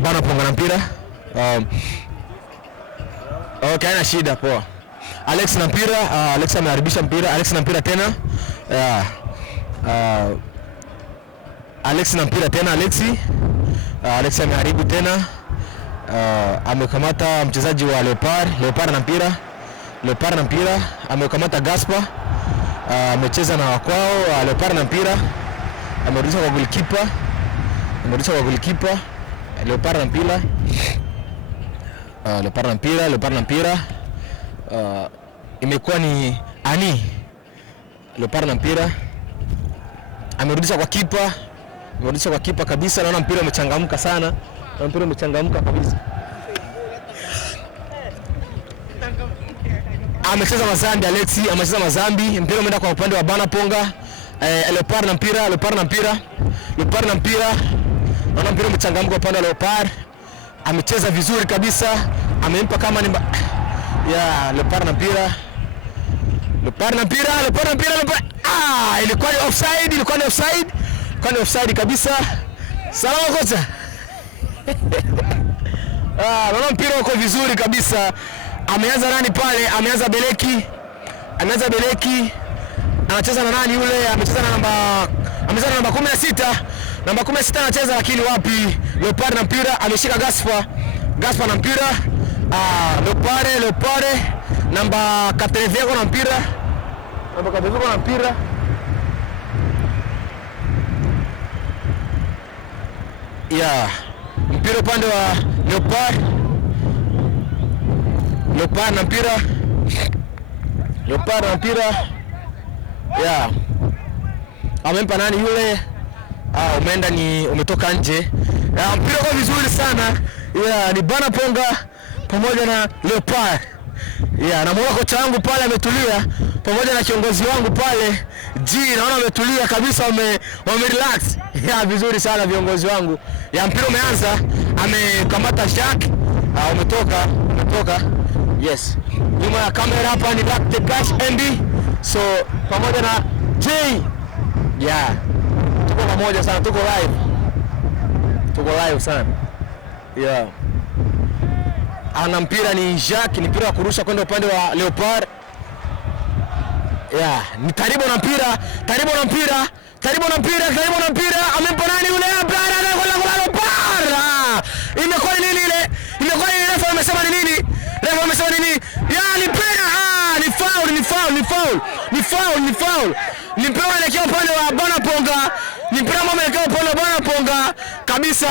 Bana Ponga na mpira. Okay, haina shida, poa. Alex na mpira, Alex ameharibisha mpira, Alex na mpira tena. Alex na mpira tena, Alex ameharibu tena. Amekamata mchezaji wa Leopard na mpira. Leopard na mpira, amekamata Gaspar. Amecheza na kwao, Leopard na mpira. Amerudisha kwa goalkeeper. Leopard na mpira. Leopard na mpira. Imekuwa ni Ani. Leopard na mpira. Amerudisha kwa kipa. Kabisa. Naona mpira umechangamka sana. Kabisa. Amecheza mazambi Alexi, mpira umeenda kwa upande wa Bana Ponga. Leopard na mpira. Naona mpira umechangamka upande wa Leopard. Amecheza vizuri kabisa. Amempa kama ni Leopard na mpira. Ilikuwa ni offside kabisa. Salama kocha. Naona mpira uko vizuri kabisa. Ameanza nani pale? Ameanza Beleki. Anacheza na nani yule? Amecheza na namba 16. Namba 16 anacheza, lakini wapi? Leopard na mpira, ameshika Gaspar na mpira. Leopard namba 14 na mpira. Mpira upande wa Leopard na mpira. Amempa nani yule? Umetoka nje. Mpira kwa vizuri sana. Ni Bana Ponga pamoja na Leopard. Namuona kocha wangu pale ametulia pamoja na kiongozi wangu pale. Naona ametulia kabisa, relax. Vizuri sana viongozi wangu. Mpira umeanza, amekamata Jacques. Umetoka. Yes. Nyuma ya kamera hapa ni Black the Cash Andy. So pamoja na J. Tuko pamoja sana, tuko live sana. Ana mpira ni Jacques, ni mpira wa kurusha kwenda upande wa Leopard. Ni karibu na mpira. Amempa nani yule? Imekuwa nini ile? Refa amesema nini? Ni pena. Ni foul. Ni mpira unaelekea upande wa Bana Ponga. Kabisa.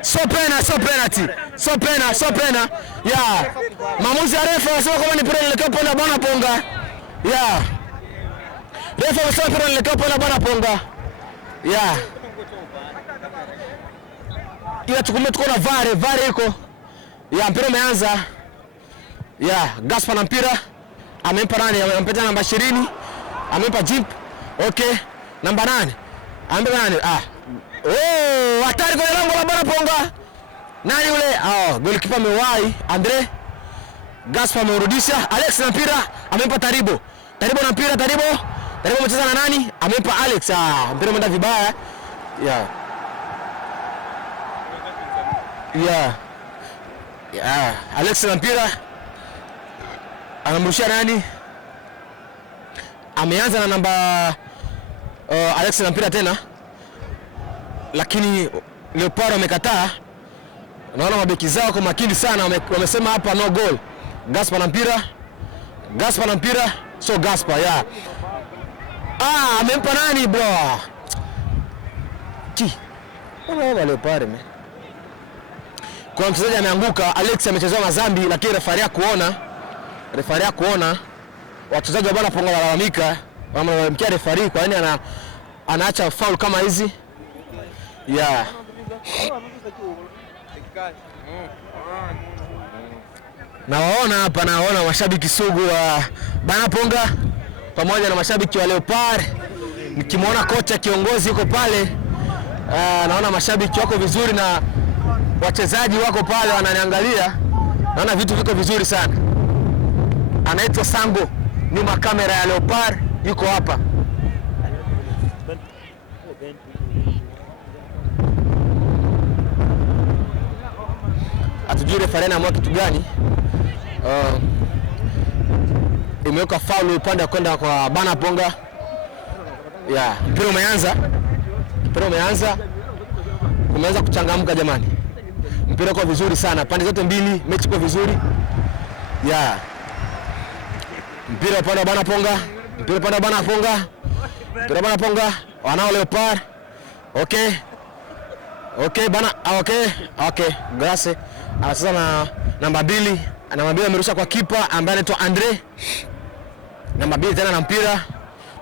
So penalty. Maamuzi ya refa anasema kama ni mpira unaelekea upande wa Bana Ponga. Refa anasema mpira unaelekea upande wa Bana Ponga. Tuko na VAR iko. Mpira umeanza. Gaspar na mpira. Amempa nani? Amempa namba 20. Amempa Jeep. Okay. Namba 8. Amempa nani? Hatari kwenye lango la Bana Ponga. Nani yule? Goalkeeper amewahi. Andre. Gaspar amerudisha. Alex na mpira. Amempa Taribo na mpira. Taribo amecheza na nani? Amempa Alex. Mpira umeenda vibaya. Alex na mpira. Anamrushia nani? Ameanza na namba Alex na mpira tena. Lakini Leopard amekataa. Naona mabeki zao kwa makini sana, wamesema hapa no goal. Gaspar na mpira. So Gaspar, amempa nani bro? Leopard me. Kwa mchezaji ameanguka. Alex amechezewa mazambi, lakini refari kuona. Wachezaji wa Bana Ponga walalamika, wamemkia refari kwa nini anaacha foul kama hizi. Nawaona mashabiki sugu wa Bana Ponga pamoja na mashabiki wa Leopard. Nikimwona kocha kiongozi yuko pale, naona mashabiki wako vizuri na wachezaji wako pale wananiangalia. Naona vitu viko vizuri sana. Anaitwa Sango, nyuma kamera ya Leopard yuko hapa. Hatujui refa anaamua kitu gani. Imeweka foul upande kwenda kwa Bana Ponga. Mpira umeanza. Umeanza kuchangamka jamani. Mpira uko vizuri sana pande zote mbili, mechi iko vizuri. Mpira upande wa Bana Ponga. Wanao Leopard. Okay. Grace. Sasa na namba 2. Namba 2 amerusha kwa kipa ambaye anaitwa Andre. Namba 2 tena na mpira.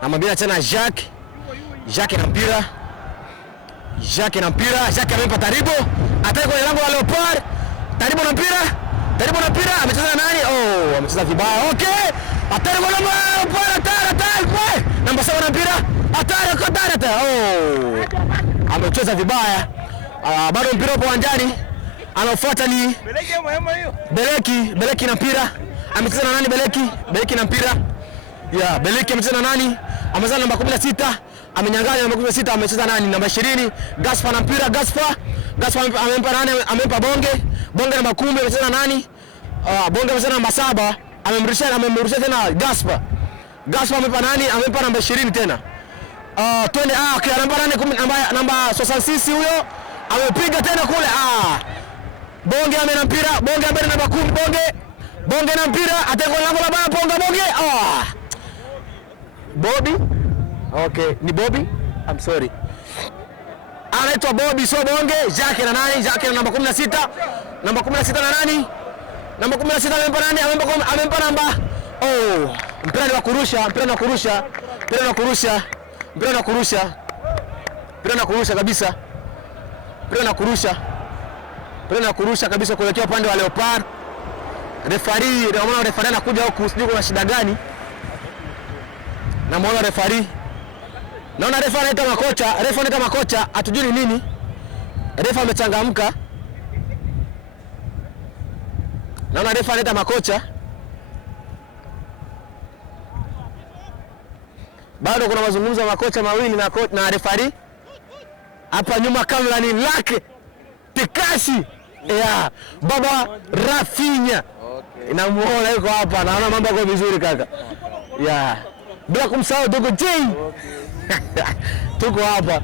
Namba 2 tena Jacques na mpira. Jacques amempa Taribo. Ataka kwenye lango la Leopard. Taribo na mpira. Amecheza nani? Amecheza vibaya. Okay. Atari kwa namba Leopard. Namba 7 na mpira. Atari. Amecheza vibaya. Bado mpira upo uwanjani. Anafuata ni Beleki na mpira. Amecheza na nani Beleki na mpira. Beleki amecheza na nani? Amecheza namba 16. Amenyang'anya namba 16, amecheza nani? Namba 20. Gaspar na mpira. Gaspar amempa nani? Amempa Bonge namba 10, amecheza nani? Bonge amecheza namba 7. Amemrudishia tena Gaspar amempa nani? Amempa namba 20 tena. Twende okay, namba 8 namba 66 huyo. Amepiga tena kule. Bonge amena mpira. Bonge ambaye namba 10. Bonge na mpira. Atengwa lango la Bana Ponga. Bonge. Bobby. Okay, ni Bobby. I'm sorry. Anaitwa Bobby sio Bonge. Jacques na nani? Jacques na namba 16. Namba 16 na nani? Namba 16 amempa nani? Amempa namba. Mpira ni wa kurusha kabisa. Mpira na kurusha kabisa kuelekea upande wa Leopard. Referee anakuja huku, sijui kuna shida gani. Namuona referee. Naona refa anaita makocha, hatujui nini. Refa amechangamka. Naona refa anaita makocha. Bado kuna mazungumzo ya makocha mawili na referee. Hapa nyuma kamera ni Lake Tekashi. Baba Rafinha. Namuona yuko hapa, naona mambo yako vizuri kaka. Bila kumsahau Dogo J. Tuko hapa.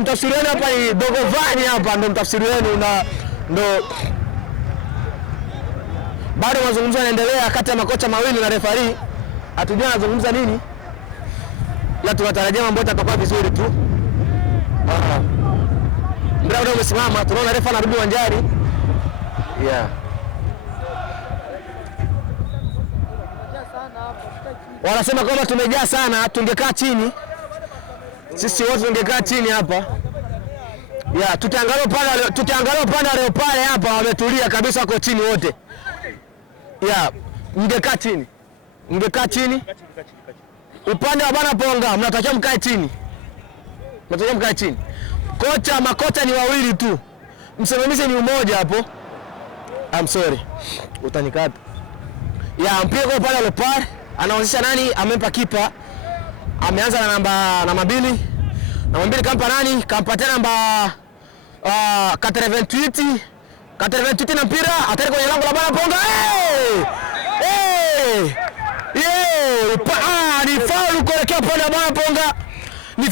Mtafsiri wenu hapa ni Dogo Vani hapa, ndo mtafsiri wenu ndo. Bado mazungumzo yanaendelea kati ya makocha mawili na referee. Hatujui anazungumza nini. La, tunatarajia mambo yatakuwa vizuri tu. Ndio umesimama, tunaona refa anarudi uwanjani. Wanasema kwamba tumejaa sana, tungekaa chini. Sisi wote tungekaa chini hapa. Tutaangalia upande wa Leopard hapa, wametulia kabisa, wako chini wote. Mngekaa chini. Upande wa Bana Ponga mnatakiwa mkae chini. Makocha ni wawili tu. Msimamizi ni mmoja hapo. I'm sorry. Utanikata. Mpira kwa upande wa Leopard. Anaanzisha nani? Amempa kipa. Ameanza na namba 2. Namba 2 kampa nani? Kampa tena namba 88. 88 na mpira atari kwenye lango la Bana Ponga. Ni foul kuelekea upande wa Bana Ponga. Ni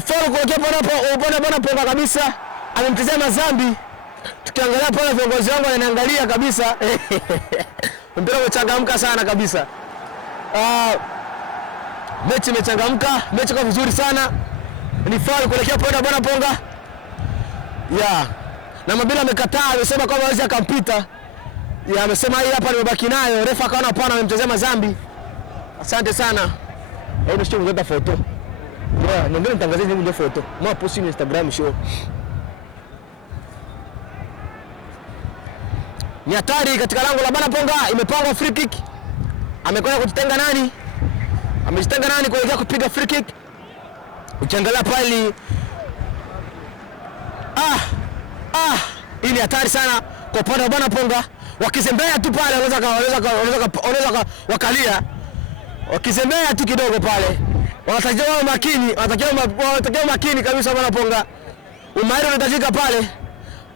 foul kuelekea upande wa Bana Ponga kabisa. Amemtazama Zambi. Tukiangalia pale viongozi wangu wananiangalia kabisa. Mpira umechangamka sana kabisa. Mechi imechangamka, mechi kwa vizuri sana. Ni foul kuelekea upande wa Bana Ponga. Na Mabila amekataa, amesema kwamba hawezi akampita. Amesema hii hapa nimebaki nayo. Refa akaona hapana, amemtazama Zambi. Asante sana. Ndio sio ngeta foto. Ndio nitangazie ndio foto. Mwa post ni Instagram show. Ni hatari katika lango la Bana Ponga, imepangwa free kick. Amekwenda kujitenga nani? Amejitenga nani kuelekea kupiga free kick? Ukiangalia pale hii ni hatari sana kwa upande wa Bana Ponga. Wakizembea tu pale wanaweza wakalia. Wakizembea tu kidogo pale wanatakiwa makini, wanatakiwa makini kabisa bwana Ponga. Umahiri unahitajika pale.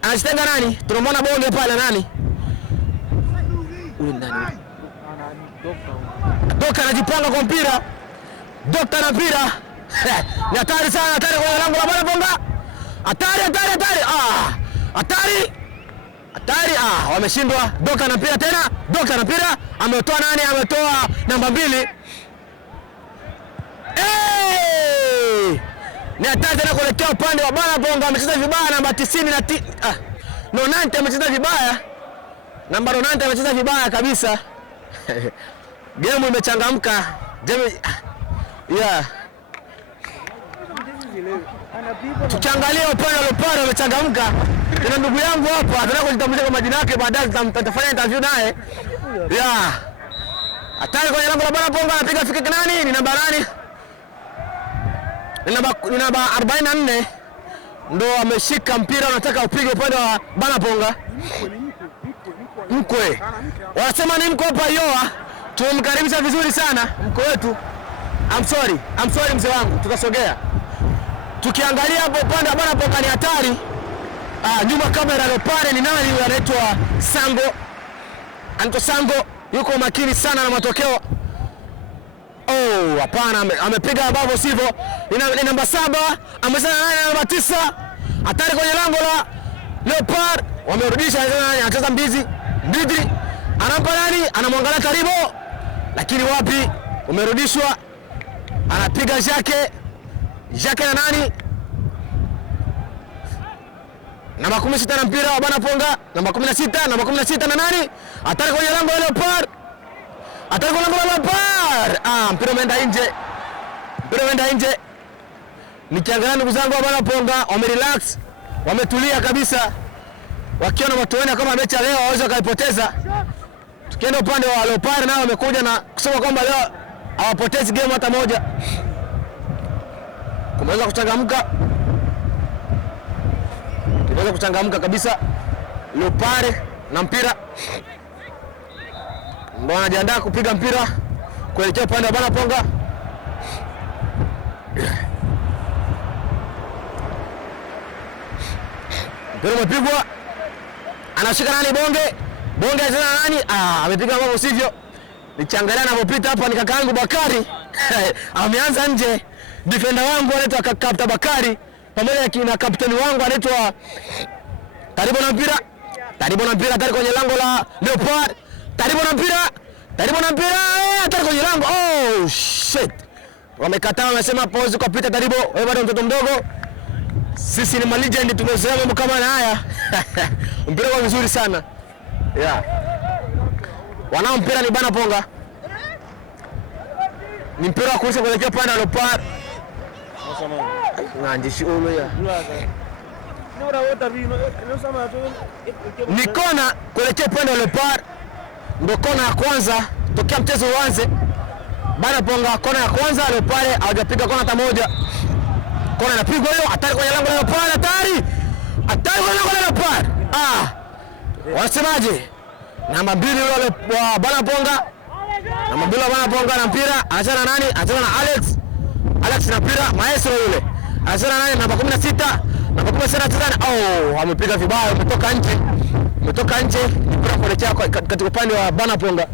Anashitenga nani? Tunamwona Bonge pale nani? Huyu nani? Doka anajipanga kwa mpira. Dokta na mpira. Ni hatari sana, hatari kwa lango la bwana Ponga. Hatari. Hatari. Wameshindwa. Doka na mpira tena. Doka na mpira. Ametoa nani? Ametoa namba 2. Ni hatari tena kuelekea upande wa bwana Ponga. Amecheza vibaya namba 90 na Nonante amecheza vibaya. Namba Nonante amecheza vibaya kabisa. Game imechangamka. Tukiangalia upande wa Leopard wamechangamka. Kuna ndugu yangu hapa anataka kujitambulisha kwa majina yake, baadaye tutafanya interview naye. Hatari kwenye lango la bwana Ponga, anapiga free kick nani? Ni namba nani? Ni namba 44. Ndo ameshika mpira, anataka upige upande wa bwana Ponga. Mkwe. Wanasema ni mkwe hapa Yoa. Tumemkaribisha vizuri sana mkwe wetu. I'm sorry mzee wangu, tutasogea. Tukiangalia hapo upande wa bwana Ponga ni hatari. Nyuma kamera Leopard ni nani? Anaitwa Sango. Anto Sango yuko makini sana na matokeo. Hapana, amepiga ambavyo sivyo. Ni namba 7, amesema nani namba 9. Hatari kwenye lango la Leopard. Wamerudisha nani? Anacheza Mbidri. Anampa nani? Anamwangalia Taribo. Lakini wapi? Umerudishwa. Anapiga Jake na nani? Namba 16 na mpira wa bwana Ponga. Namba 16 na nani? Hatari kwenye lango la Leopard. Mpira umeenda nje. Nikiangalia ndugu zangu wa bwana Ponga wamerelax, wametulia kabisa. Wakiona matumaini kama mechi leo waweza kaipoteza. Tukienda upande wa Leopard nao wamekuja na kusema kwamba leo hawapotezi game hata moja. Kumeweza kuchangamka kabisa. Leopard na mpira. Ndio anajiandaa kupiga mpira kuelekea upande wa bwana Ponga. Mpira umepigwa. Anashika nani? Bonge anacheza nani? Amepiga mambo sivyo. Nikiangalia anapopita hapa ni kaka yangu Bakari. Ameanza nje. Defender wangu anaitwa Kapta Bakari pamoja na kapteni wangu anaitwa Taribo na mpira hatari kwenye lango la Leopard. Taribo na mpira hatari kwenye lango. Shit. Wamekataa, wamesema pause kupita Taribo. Wewe bado mtoto mdogo. Sisi ni legend, tumezoea mambo kama haya. Mpira kwa vizuri sana. Wanao mpira ni bwana Ponga. Ni mpira wa kurusha kuelekea upande wa Leopard. Ni kona kuelekea upande wa Leopard. Ndio kona ya kwanza tokea mchezo uanze. Bwana Ponga kona ya kwanza, Leopard hawajapiga kona hata moja. Kona inapigwa hiyo, hatari kwenye lango la Leopard, hatari kwenye lango la Leopard. Wasemaje? Namba 2 yule wa bwana Ponga. Namba 2 wa bwana Ponga na mpira, anachana nani? Anachana na Alex na mpira, maestro yule. Anachana nani? Namba 16. Namba 16 anachana. Amepiga vibaya, umetoka nje. Mpira kuelekea katika upande wa bwana Ponga.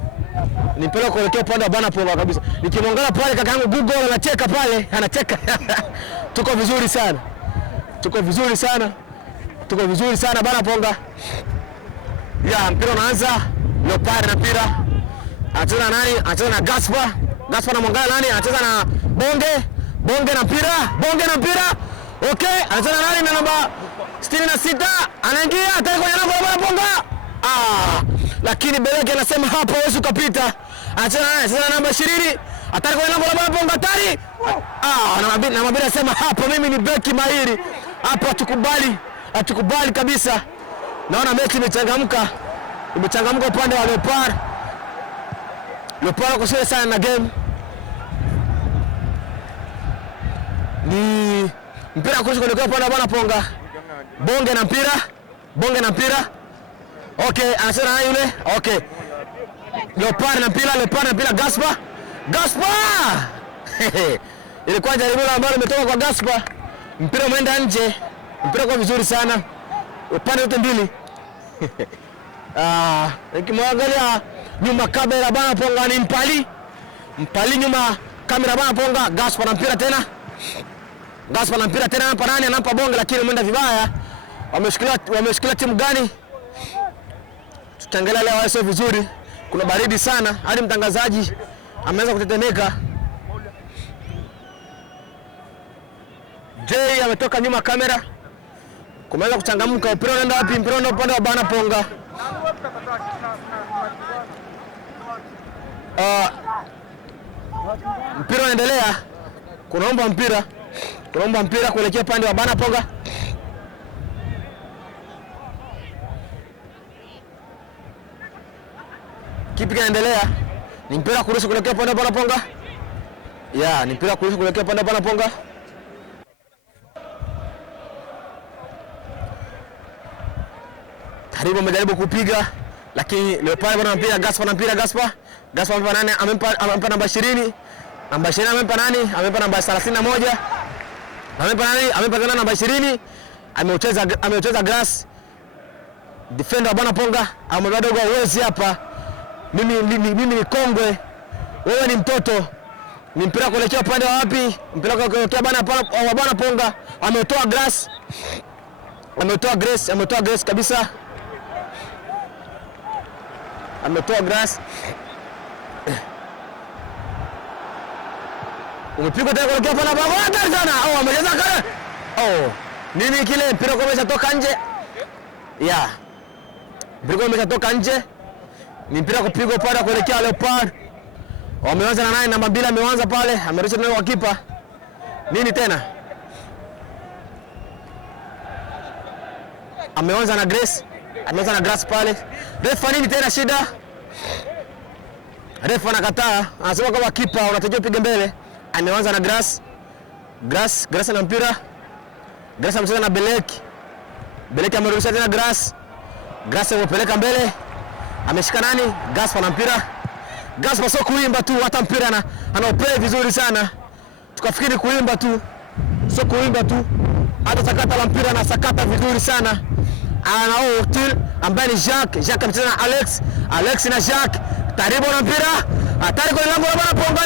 Ni mpira kuelekea upande wa bwana Ponga kabisa. Nikimwangalia pale kaka yangu Google anacheka pale, anacheka. Tuko vizuri sana bwana Ponga. Mpira unaanza. Leopard na mpira. Anacheza nani? Anacheza na Gaspar na mwangalia nani? Anacheza na Bonge na mpira. Okay, anacheza nani na namba 66? Anaingia hatari kwenye lango la bwana Ponga. Lakini Beleke anasema hapo hawezi kupita. Anacheza nani? Anacheza namba 20. Hatari kwenye lango la bwana Ponga, hatari. Na Mabira anasema hapo mimi ni beki mahiri. Hapo hatukubali kabisa. Naona mechi imechangamka upande wa Leopard. Leopard kusema sana na game. Ni mpira kurusha kuelekea upande wa bwana Ponga. Bonge na mpira. Okay, anasema na yule. Okay. Leopard na mpira, Gaspar. Ilikuwa jaribio ambalo limetoka kwa Gaspar. Mpira umeenda nje. Mpira kwa vizuri sana. Upande wote mbili. Nikimwangalia nyuma kamera bana Ponga ni Mpali nyuma kamera bana Ponga. Gaspar na mpira tena. Gaspar na mpira tena hapa nani anampa bonga lakini umeenda vibaya. Wameshikilia timu gani? Tutaangalia leo sio vizuri. Kuna baridi sana hadi mtangazaji ameanza kutetemeka. Jay ametoka nyuma kamera. Kumeanza kuchangamka. Mpira unaenda wapi? Mpira unaenda upande wa bana Ponga. Mpira unaendelea. Kunaomba mpira kuelekea upande wa bana Ponga. Kipi kinaendelea? Ni mpira kurusha kuelekea upande wa bana Ponga. Ni mpira kurusha kuelekea upande wa bana Ponga. Karibu amejaribu kupiga lakini leo pale bwana mpira Gaspar na mpira Gaspar amempa nani? Amempa namba 20. Namba 20 amempa nani? Amempa namba 31. Amempa nani? Amempa tena namba 20. Ameucheza Grass. Defender bwana Ponga amebadogo uwezi hapa. Mimi ni kongwe. Wewe ni mtoto. Ni mpira kuelekea upande wa wapi? Mpira kuelekea bwana Ponga. Ametoa Grace kabisa. Ametoa Grass. Umepigwa tena kuelekea upande wa Ponga sana. Amecheza kale. Nini kile mpira umeshatoka nje? Mpira umeshatoka nje. Ni mpira kupigwa upande kuelekea Leopard. Wameanza na nani? Namba 2 ameanza pale, amerusha tena kwa kipa. Nini tena? Ameanza na Grace. Ameanza na Grass pale. Refa nini tena shida? Refa anakataa. Anasema kama kipa unatakiwa upige mbele. Ameanza na Grass na mpira. Grass amecheza na Belek amerusha tena Grass amepeleka mbele. Ameshika nani? Gaspar na mpira. Gaspar sio kuimba tu, hata mpira anaoplay vizuri sana. Tukafikiri kuimba tu. Sio kuimba tu. Hata sakata la mpira na sakata vizuri sana. Anao til ambaye ni Jacques amecheza na Alex na Jacques. Karibu na mpira. Hatari kwa lango la bana Ponga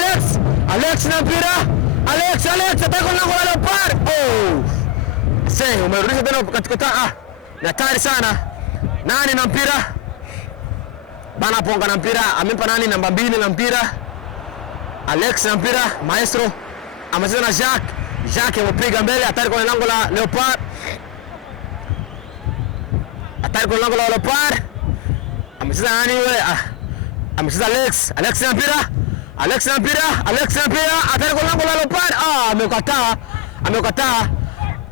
Alex na mpira. Alex hatari kwa lango la Leopard. Sasa umerudisha tena katika ni hatari sana. Nani na mpira? Bana Ponga na mpira, amempa nani? Namba 2 na mpira. Alex na mpira, Maestro amecheza na Jacques amepiga mbele, hatari kwa lango la Leopard. Amecheza nani yule? Amecheza Alex na mpira, hatari kwa lango la Leopard.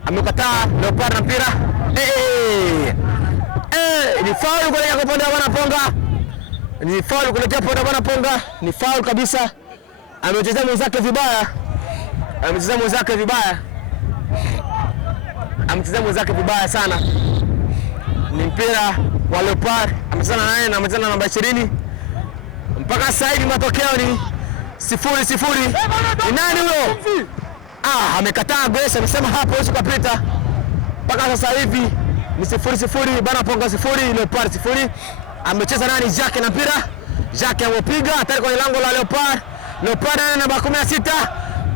Amekataa Leopard na mpira. Ni foul kuelekea kwa upande wa bana Ponga. Ni foul kuelekea upande wa bana Ponga. Ni foul kabisa. Amecheza mwenzake vibaya sana. Ni mpira wa Leopard. Amecheza na nani? Amecheza na namba 20. Mpaka sasa hivi matokeo ni 0-0. Ni nani huyo? Amekataa Grace, amesema hapo huwezi kupita. Mpaka sasa hivi ni 0-0, bana Ponga 0, Leopard 0. Amecheza nani? Jacques na mpira. Jacques amepiga hatari kwenye lango la Leopard. Leopard namba 16.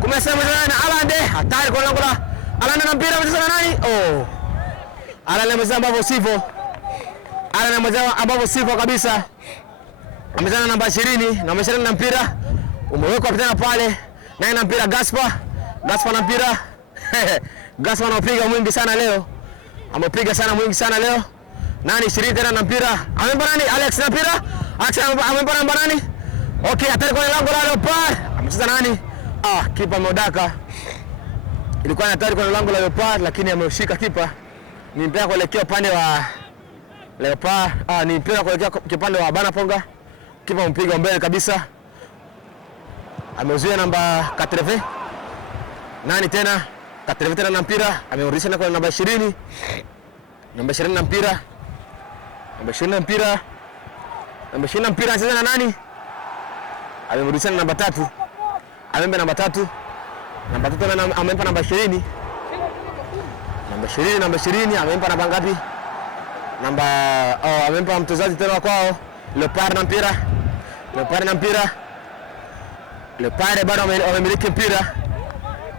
17 na Alande. Hatari kwenye lango la Alande na mpira amecheza na nani? Alande amecheza ambavyo sivyo kabisa. Amecheza na namba 20 na amecheza na mpira. Umewekwa tena pale. Naye na mpira Gaspar na mpira. Gaspar anapiga mwingi sana leo. Amepiga sana mwingi sana leo. Nani 20 tena na mpira. Amempa nani? Alex na mpira. Amempa namba nani? Okay, hatari kwenye lango la Leopard. Amecheza nani? Kipa ameodaka. Ilikuwa hatari kwenye lango la Leopard lakini ameushika kipa. Ni mpira kuelekea upande wa Leopard. Ni mpira kuelekea upande wa bana Ponga. Kipa ampiga mbele kabisa. Ameuzuia namba 80. Nani tena? 80 tena na mpira. Ameurudisha na kwa namba 20. Namba 20 na mpira. Namba 20 na mpira anacheza na nani? Amemrudisha na namba 3. Amembe namba 3. Namba 3 amempa namba 20. Namba 20 amempa namba ngapi? Amempa mchezaji tena kwao. Leopard na mpira. Leopard bado wamemiliki mpira.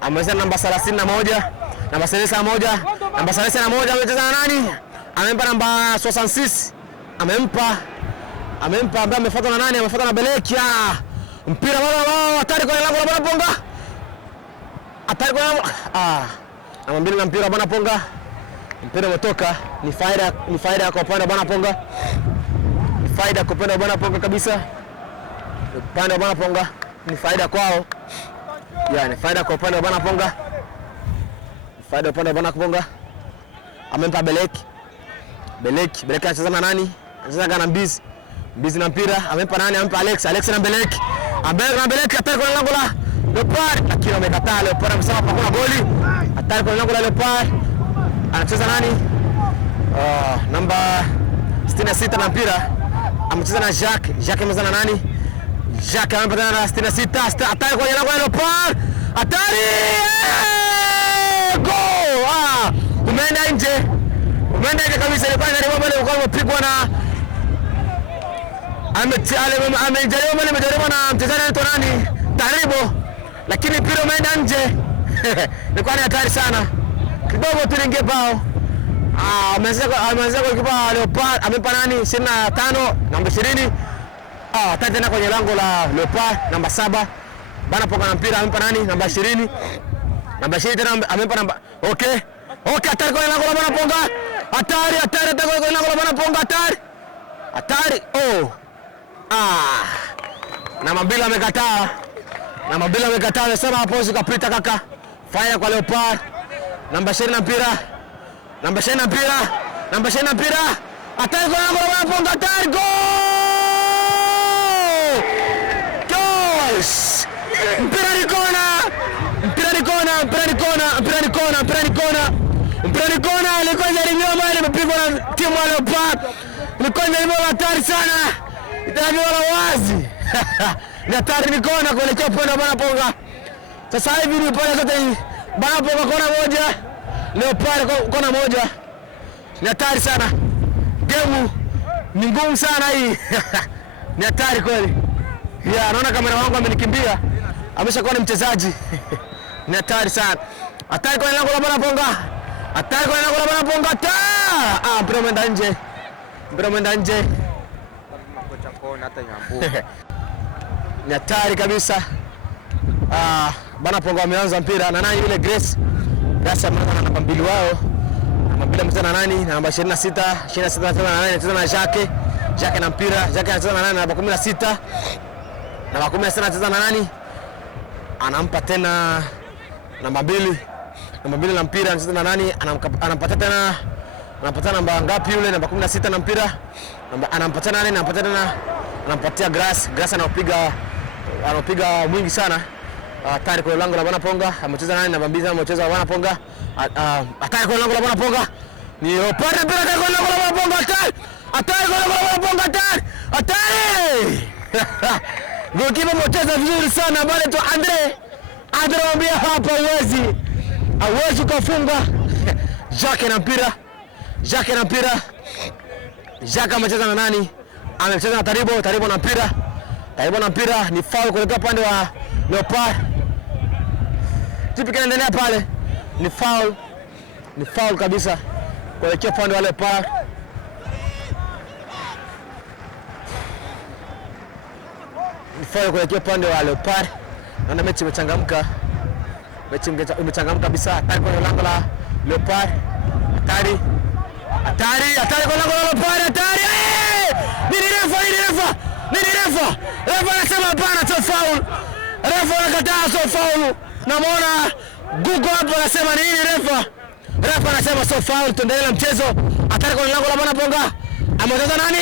Ameweza namba 31. Namba 31 amecheza na nani? Amempa namba 66. Amempa ambaye amefuatwa na nani? Amefuatwa na Beleki. Mpira wao hatari kwa lango la Bwana Ponga. Hatari kwa lango. Namba 2 na mpira Bwana Ponga. Mpira umetoka. Ni faida kwa upande wa Bwana Ponga. Ni faida kwa upande wa Bwana Ponga kabisa. Upande wa Bwana Ponga ni faida kwao. Ni faida kwa upande wa Bwana Ponga. Faida upande wa Bwana Ponga. Amempa Beleki anacheza na nani? Anacheza na Mbizi na mpira. Amempa nani? Amempa Alex na Beleki. Hatari kwa lango la Leopard. Lakini amekataa. Leopard amesema hakuna goli. Hatari kwa lango la Leopard. Anacheza nani? Namba 66 na mpira. Amecheza na Jacques amecheza na nani? Jacques amempa na 66. Hatari kwa lango la Leopard. Hatari! Goal! Umeenda nje kabisa. Ilikuwa ni bomba ile ilipigwa na amejaribu na mchezaji anaitwa nani? Taribo. Lakini mpira umeenda nje. Ilikuwa ni hatari sana. Kidogo tu linge bao. Ameanza kwa kipa Leopard. Amempa nani? 25 namba 20. Hatari tena kwenye lango la Leopard namba 7. Bwana Ponga na mpira amempa nani? Namba 20. Namba 20 tena amempa namba. Okay, hatari kwenye lango la Bwana Ponga. Hatari kwenye lango la Bwana Ponga. Hatari. Namba 2 amekataa. Amesema hapo sikapita kaka. Fire kwa Leopard. Namba 20 na mpira. Hatari kwenye lango la Bwana Ponga. Hatari. Goal! Goals! Mpira ni kona. Ilikuwa jaribio ambalo limepigwa na timu ya Leopard. Ilikuwa jaribio hatari sana. Jaribio la wazi. Ni hatari, ni kona kuelekea upande wa Bwana Ponga. Sasa hivi ni pale zote Bwana Ponga kona moja, Leopard kona moja. Ni hatari sana. Game ni ngumu sana hii. Ni hatari kweli. Naona kamera wangu amenikimbia. Ameshakuwa ni mchezaji. Ni hatari sana. Hatari kwa lango la Bwana Ponga. Mpira umeenda nje. Ni hatari kabisa. Bwana Ponga wameanza mpira na nani yule Grace ameanza na namba 2 wao. Namba 2 amecheza na nani? Namba 26 anacheza na nani? Anacheza na Jacques na mpira. Jacques anacheza na nani? Namba 16. Namba 16 anacheza na nani? Anampa tena namba 2 na mpira. Anacheza na nani? Anampata tena. Anapata namba ngapi yule? Namba 16 na mpira. Anampata nani? Anampatia Grace. Grace anapiga mwingi sana. Hatari kwa lango la Bwana Ponga. Amecheza nani? Namba 2 amecheza Bwana Ponga. Hatari kwa lango la Bwana Ponga. Ni Leopard mpira kwa lango la Bwana Ponga. Hatari kwa lango la Bwana Ponga. Hatari! Goalkeeper mcheza vizuri sana bale tu Andre anamwambia hapa hauwezi kufunga. Jacques na mpira. Jacques amecheza na nani? Amecheza na Taribo na mpira. Ni foul kuelekea upande wa Leopard. Kipi kinaendelea pale? Ni foul kabisa kuelekea upande wa Leopard. Kuelekea upande wa Leopard. Naona mechi imechangamka. Kabisa. Hatari kwa lango la Leopard. Hatari kwa lango la Leopard. Hatari! Nini refa? Refa anasema hapana, sio foul. Refa anakataa, sio foul. Namuona Google hapo anasema nini refa? Refa anasema sio foul, tuendelee na mchezo. Hatari kwa lango la Bwana Ponga. Amecheza nani?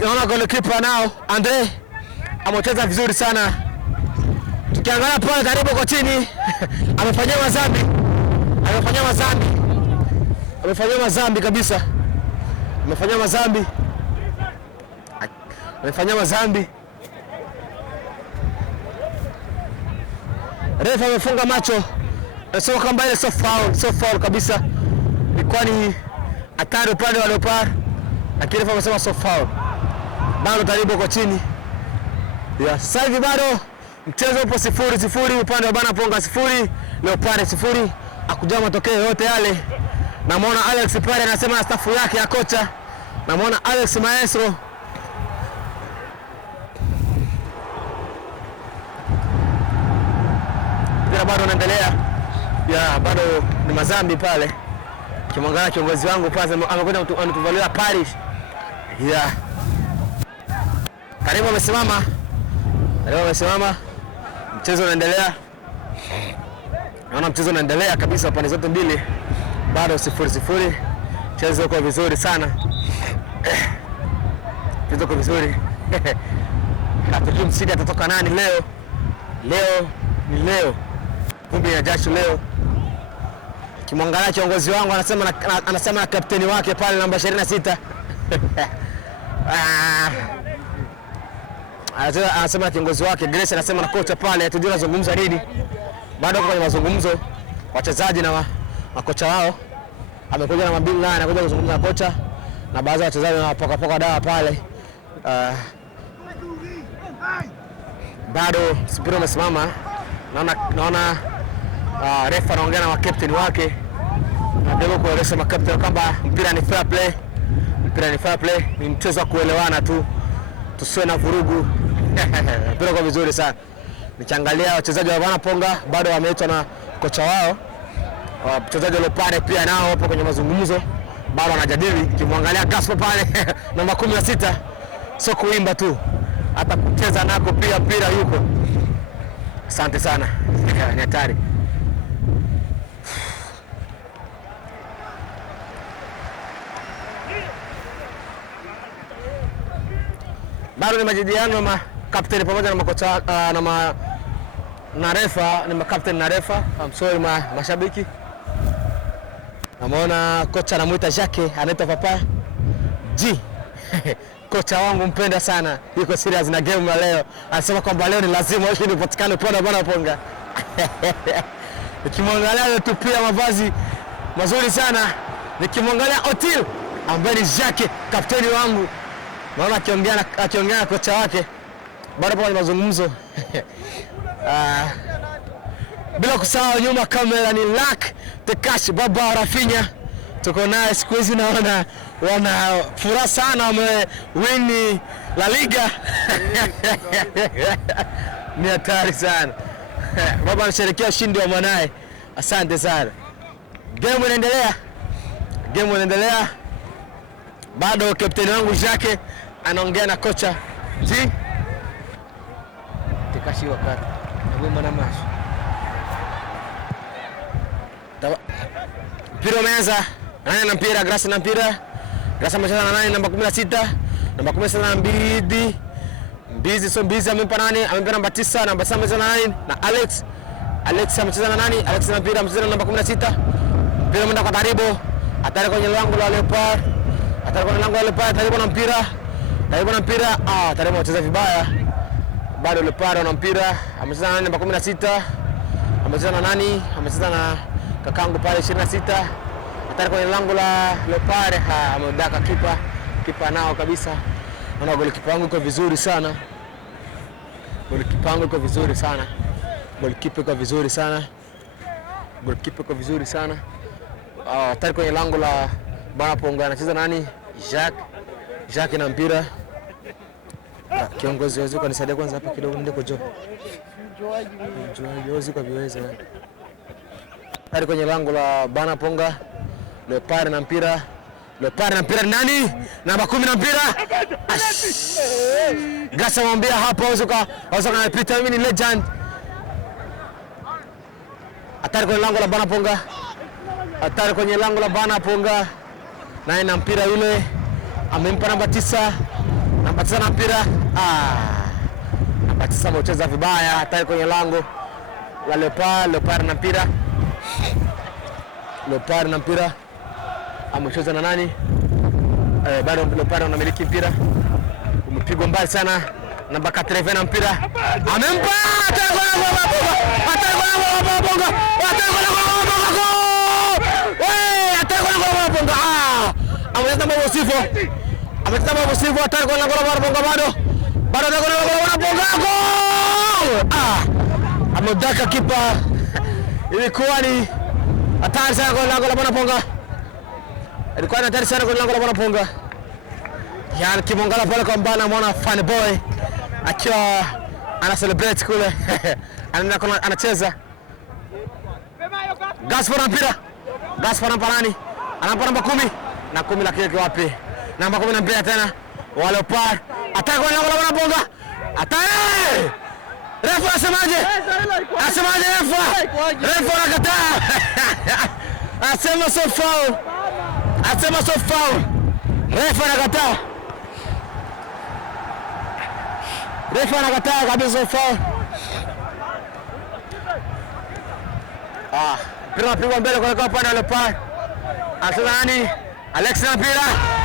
Naona goalkeeper nao Andre amecheza vizuri sana. Tukiangalia pale karibu kwa chini amefanyia mazambi kabisa. Amefanyia mazambi. Refa amefunga macho. Sio kwamba ile sio foul kabisa. Ilikuwa ni hatari upande wa Leopard. Lakini refa amesema sio foul. Bado taribu kwa chini. Sasa hivi bado mchezo upo 0-0 upande wa Banaponga 0, Leopard 0. Hakujua matokeo yote yale. Namuona Alex pale anasema stafu yake ya kocha. Namuona Alex Maestro. Bila bado anaendelea. Bado ni mazambi pale. Kimwangalia kiongozi wangu pale amekwenda anatuvalia Paris. Karibu amesimama. Mchezo unaendelea. Naona mchezo unaendelea kabisa pande zote mbili. Bado 0-0. Mchezo uko vizuri sana. Mchezo uko vizuri. Hatujui msidi atatoka nani leo. Leo. Kumbi ya jasho leo. Kimwangalia kiongozi wangu anasema na kapteni wake pale namba 26. Anasema kiongozi wake Grace anasema na kocha pale hatujui anazungumza nini. Bado kwenye mazungumzo wachezaji na makocha wao. Amekuja na mabili naye anakuja kuzungumza na kocha na baadhi ya wachezaji wanapoka dawa pale. Bado mpira umesimama. Naona refa anaongea na captain wake. Ndio kueleza captain kwamba mpira ni fair play. Ni mchezo wa kuelewana tu. Tusiwe na vurugu. Mpira kwa vizuri sana. Nikiangalia wachezaji wa Banaponga bado wameitwa na kocha wao. Wachezaji wale pale pia nao wapo kwenye mazungumzo. Bado wanajadili. Kimwangalia Gaspar pale namba 16. Sio kuimba tu. Hata kucheza nako pia mpira yuko. Asante sana. Ni hatari. Bado ni majadiliano na kapteni pamoja na makocha na refa, ni kapteni na refa. I'm sorry mashabiki. Namuona kocha anamuita Jacques, anaitwa Papa G. Kocha wangu mpenda sana. Yuko serious na game ya leo. Anasema kwamba leo ni lazima ushindi upatikane pale Banaponga. Nikimwangalia tu pia mavazi mazuri sana. Nikimwangalia Otil ambaye ni Jacques, kapteni wangu. Naona akiongea na kocha wake. Bado kwa mazungumzo. Bila kusahau nyuma kamera ni Lac Tekashi Baba Rafinha. Tuko naye siku hizi naona wana furaha sana wamewin La Liga. Ni hatari sana. Baba anasherehekea ushindi wa mwanae. Asante sana. Game inaendelea. Bado kapteni wangu Jacques anaongea na kocha G. Tekashi wakati. Ndio maana mash. Mpira umeanza. Nani na mpira? Grace na mpira. Grace amecheza na nani namba 16. Namba 16 na Mbidi. Mbizi amempa nani? Amempa namba 9, namba 7 amecheza na nani? Na Alex. Alex amecheza na nani? Alex na mpira amecheza na namba 16. Mpira umeenda kwa Taribo. Hatari kwenye lango la Leopard. Taribo na mpira. Taribo anacheza vibaya. Bado Leopard ana mpira. Amecheza na nani namba 16. Amecheza na nani? Amecheza na kakangu pale 26. Hatari kwenye lango la Leopard. Amedaka kipa nao kabisa. Naona golikipa wangu yuko vizuri sana. Golikipa vizuri sana. Hatari kwenye lango la Banaponga anacheza nani? Jacques na mpira. Kiongozi wazee kanisaidia kwanza hapa kidogo ndiko jo. Jozi kwa viweza. Hatari kwenye lango la Banaponga. Leopard na mpira nani? Namba 10 na mpira. Gasa mwambia hapa waweza kanapita mimi ni legend. Hatari kwenye lango la Banaponga. Naye na mpira yule amempa namba 9. Namba 9 na mpira. Namba 9 amecheza vibaya. Hatari kwenye lango la Leopard na mpira. Amecheza na nani? Bado Leopard anamiliki mpira. Umepigwa mbali sana. namba 4 na mpira. Amempa ataka amecheza mambo sivyo. Amecheza mambo sivyo, ataka kwa lango la Bonga bado. Bado ataka kwa lango la Bonga. Amedaka kipa. Ilikuwa ni hatari sana kwa lango la Bonga. Ilikuwa ni hatari sana kwa lango la Bonga. Yana kimongala pale kwa mbana mwana Funny Boy akiwa ana celebrate kule. Anacheza. Gaspar na mpira. Gaspar na parani. Anampa namba 10 na 10 la kile wapi? Namba 10 na mpira tena. Wale par. Ataka kwa lango la Bonga. Ataka. Refa asemaje? Asemaje refa? Refa anakataa. Asema so foul. Asema so foul. Refa anakataa. Refa anakataa kabisa foul. Mpira pigwa mbele kwa upande wa Leopard. Anacheza nani? Alex na mpira.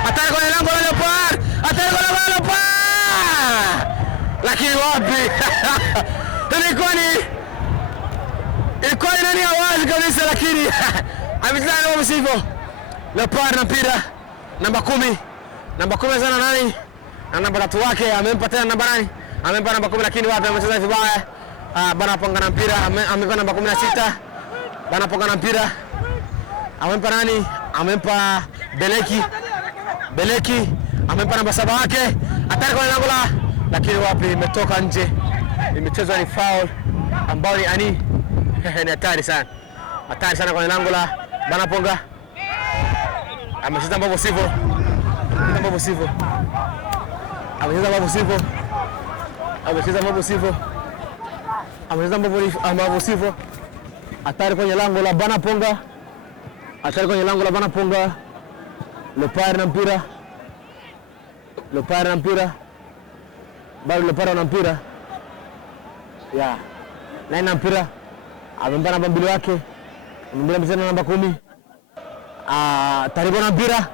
Ataka kwenye lango la Leopard. Ataka kwenye lango la Leopard. Lakini wapi? Ilikuwa ni nani awazi kabisa lakini amecheza na msivo. Leopard na mpira. Namba 10. Namba 10 sana nani? Na namba 3 wake amempa tena namba nani? Amempa namba 10 lakini wapi amecheza vibaya. Bana ponga na mpira amempa namba 16. Bana ponga na mpira. Amempa nani? Amempa Beleki. Amempa namba 7 wake. Ataka kwa lango la lakini wapi imetoka nje. Imechezwa ni foul ambao ni ani. Ni hatari sana. Hatari sana kwa lango la Bana ponga. Amecheza mambo sivyo. Amecheza mambo sivyo. Hatari kwenye lango la Bana ponga. Leopard na mpira. Bado Leopard na mpira. Ya. Nani na mpira? Amempa namba 2 wake. Amempa mzee namba 10. Taribo na mpira.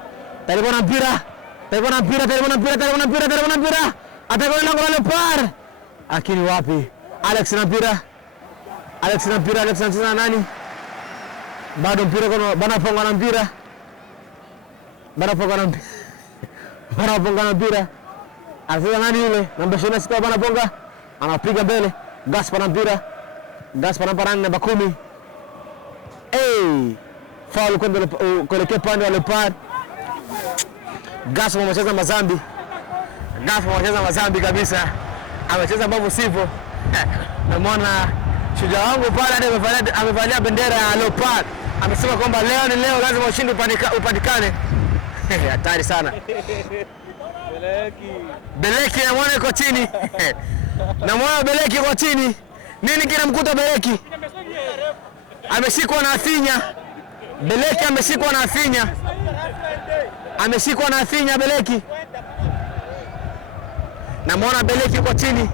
Ataka kwa lango la Leopard. Lakini wapi? Alex na mpira. Alex anacheza nani? Bado mpira kwa Bana ponga na mpira. Anacheza nani yule? Namba 26 Bana ponga. Anapiga mbele. Gaspar na mpira. Gaspar na parani namba 10. Foul kuelekea pande wa Leopard. Gaspar amecheza mazambi kabisa. Amecheza mambo sivyo. Namuona shujaa wangu pale amevalia bendera ya Leopard. Amesema kwamba leo ni leo, lazima ushindi upatikane. Hatari sana. Beleki namuona yuko chini. Namuona Beleki yuko chini. Nini kinamkuta Beleki? Ameshikwa na afinya. Beleki ameshikwa na afinya Beleki. Namuona Beleki yuko chini.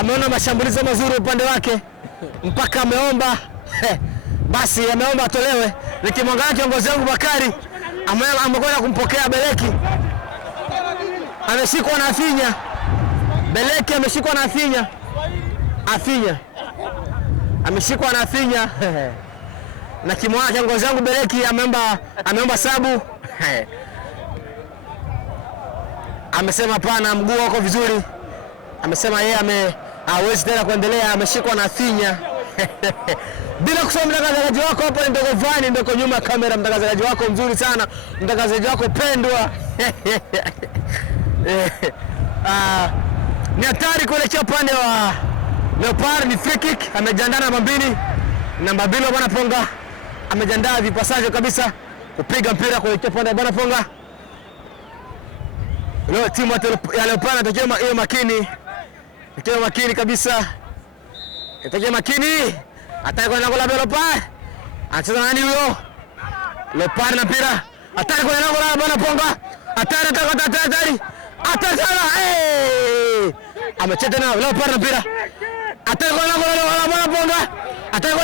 Ameona mashambulizi mazuri upande wake mpaka ameomba basi ameomba atolewe. Nikimwangalia kiongozi wangu Bakari amekwenda kumpokea Beleki. Ameshikwa na afinya. Beleki ameshikwa na afinya. Ameshikwa na afinya. Na kimwangalia kiongozi wangu Beleki ameomba sabu. Amesema pana mguu wako vizuri. Amesema yeye hawezi tena kuendelea, ameshikwa na afinya. Bila kusema mtangazaji wako hapo ni Ndogo Vani, ndoko nyuma ya kamera, mtangazaji wako mzuri sana, mtangazaji wako pendwa. Ni hatari kuelekea upande wa Leopard, ni free kick, amejiandaa namba 2 Bana ponga. Amejiandaa vipasavyo kabisa kupiga mpira kuelekea upande wa Bana ponga. Leo timu ya Leopard inatakiwa iwe makini. Ikiwa makini kabisa. Itakia makini. Ataka kwa lango la Leopard. Anacheza nani huyo? Leopard na mpira. Ataka kwa lango la Bana ponga. Atari. Amecheza na Leopard na mpira. Ataka kwa lango la Bana ponga. Ataka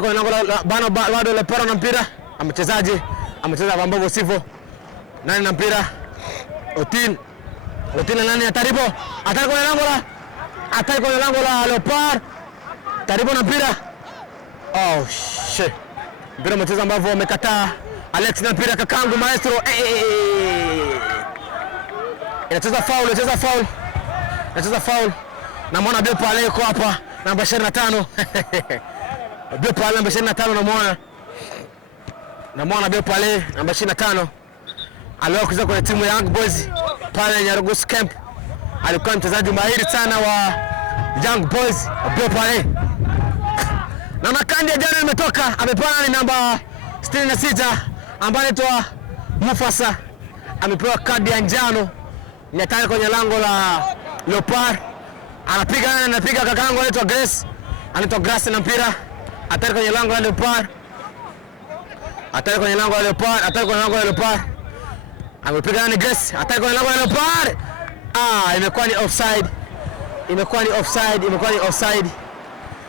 kwa lango la Bana bado Leopard na mpira. Amechezaje? Amecheza mambo sivyo. Nani na mpira? Otil nani Taribo, atari kwenye lango la Leopard. Taribo na mpira. Oh shit. Mpira mchezo ambao wamekataa. Alex na mpira kakangu maestro. Inacheza foul. Na mwana Bill pale yuko hapa namba 25. Bill pale namba 25 na mwana Bill pale namba 25. Aliwahi kucheza kwenye timu ya Young Boys pale Nyarugusu Camp. Alikuwa mchezaji mahiri sana wa Young Boys Bill pale. Na makandi ya jana imetoka, amepewa ni namba 66 ambaye anaitwa Mufasa. Amepewa kadi ya njano. Nyataka kwenye lango la Leopard. Anapiga kakangu anaitwa Grace. Anaitwa Grace na mpira. Atari kwenye lango la Leopard. Amepiga nani Grace. Atari kwenye lango la Leopard.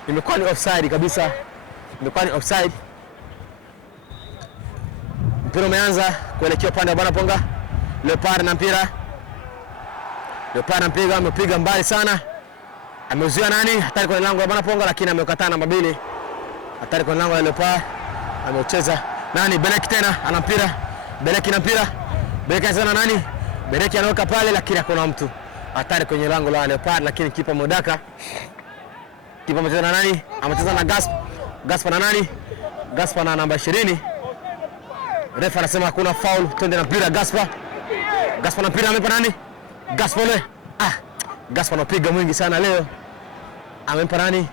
Imekuwa ni offside kabisa. Mpira umeanza kuelekea upande wa Banaponga. Leopard na mpira. Amepiga mbali sana. Ameuzuia nani? Hatari kwenye lango la Banaponga lakini amekataa namba 2. Hatari kwenye lango la Leopard. Amecheza nani? Beleki tena ana mpira. Beleki anasema nani? Beleki anaweka pale lakini hakuna mtu. Hatari kwenye lango la Leopard lakini kipa Modaka. Kipa amecheza na nani? Amecheza na Gaspar na nani? Gaspar na namba 20. Refa anasema hakuna foul, twende na mpira Gaspar na mpira amepa nani? Gaspar anapiga mwingi sana leo. Amempa nani?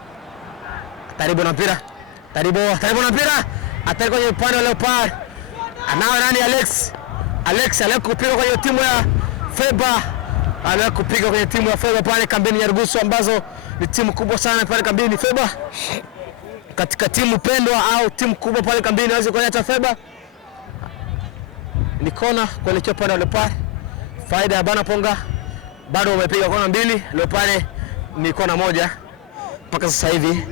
Taribo na mpira. Taribo na mpira. Atari kwenye upande wa Leopard. Anawa nani? Alex kupiga kwenye timu ya Feba. Kupiga kwenye timu ya Feba pale kambini Nyarugusu ambazo ni timu kubwa sana pale kambini Feba. Katika timu pendwa au timu kubwa pale kambini hawezi kuacha Feba. Ni kona kuelekea upande wa Leopard. Faida ya Banaponga. Bado wamepiga kona 2. Leopard ni kona 1 mpaka sasa hivi.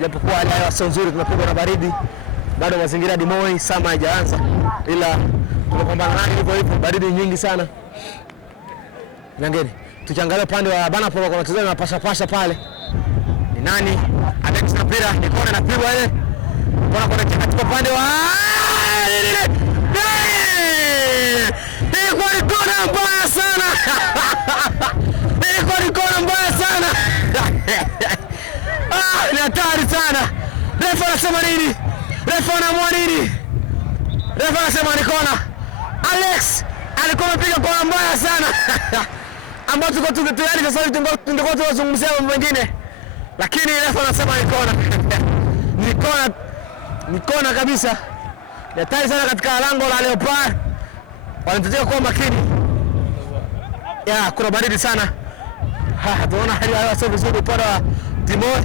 Japokuwa hali ya sio nzuri, tunapigwa na baridi. Bado mazingira Dimoi sama haijaanza. Ila tunapambana nani hivyo baridi nyingi sana. Nyangeni. Tukiangalia upande wa Banaponga kwa wachezaji wanapasha pale. Ni nani? Alex na mpira, ni kona inapigwa ile. Bwana katika upande wa kona mbaya sana. Ni hatari sana. Refa anasema nini? Refa anasema ni kona. Alex alikuwa amepiga kona mbaya sana. Ambao tuko tayari sasa hivi tungekuwa tunazungumzia mambo mengine. Lakini refa anasema ni kona. Ni kona kabisa. Ni hatari sana katika lango la Leopard. Wanataka kuwa makini. Kuna baridi sana. Tunaona hali ya hewa sio vizuri upande wa Timor.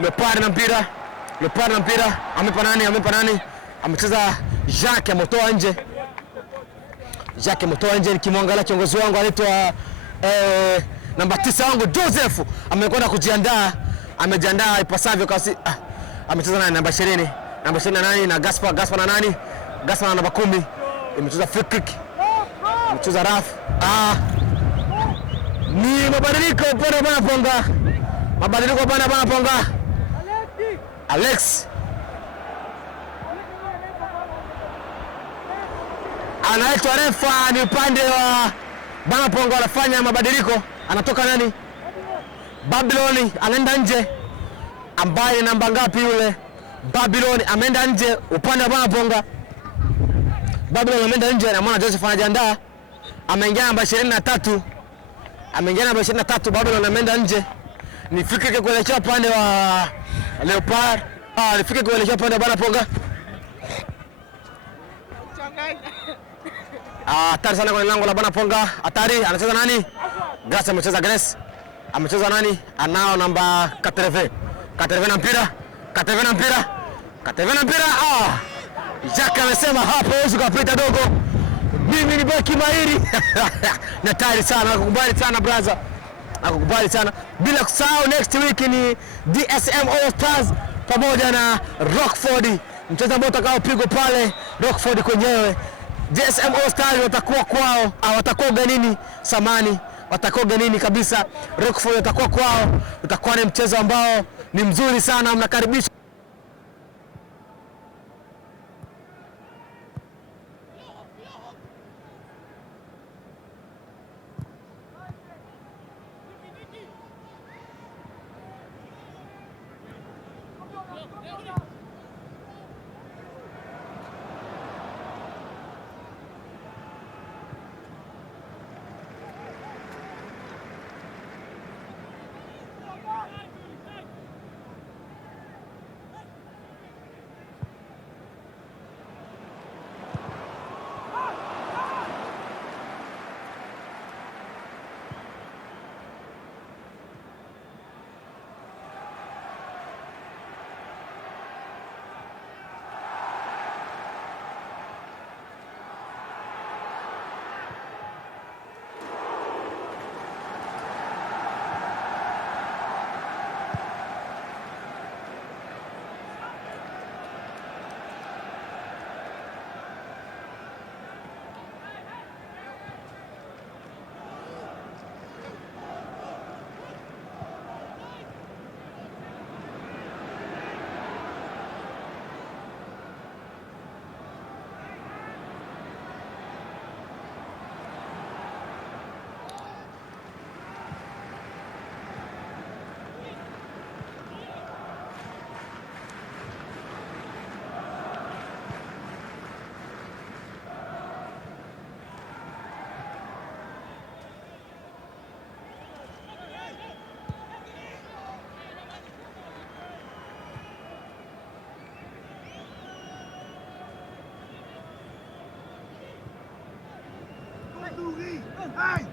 Leopard na mpira. Amepa nani? Amecheza Jacques ametoa nje. Nikimwangalia kiongozi wangu anaitwa namba 9 wangu Joseph amekwenda kujiandaa. Amejiandaa ipasavyo kasi. Amecheza nani? Namba 20. Namba 20 na nani? Na Gaspar na nani? Gaspar na namba 10. Imecheza free kick. Imecheza rafu. Ni mabadiliko upande wa Banaponga. Alex anaitwa refa, ni upande wa Banaponga wanafanya mabadiliko. Anatoka nani? Babylon anaenda nje. Ambaye namba ngapi yule? Babylon ameenda nje upande wa Banaponga. Babylon ameenda nje na mwana Joseph anajiandaa. Ameingia namba 23. Ameingia namba 23, Babylon ameenda nje. Ni free kick kuelekea upande wa Leopard. Ni free kick kuelekea upande wa Bana Ponga. Hatari sana kwenye lango la Bana Ponga. Hatari, anacheza nani? Grace amecheza Grace. Amecheza nani? Anao namba 80. 80 na mpira. 80 na mpira. 80 na mpira. Jack amesema hapo huwezi kupita dogo. Mimi ni beki mahiri. Na tayari sana, nakukubali sana brother. Nakukubali sana. Bila kusahau next week ni DSM All Stars pamoja na Rockford. Mchezo ambao utakaopigwa pale Rockford kwenyewe. DSM All Stars watakuwa kwao, watakuwa ugenini Samani. Watakuwa ugenini kabisa. Rockford watakuwa kwao. Utakuwa ni mchezo ambao ni mzuri sana, mnakaribisha. Hey!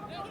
Hey!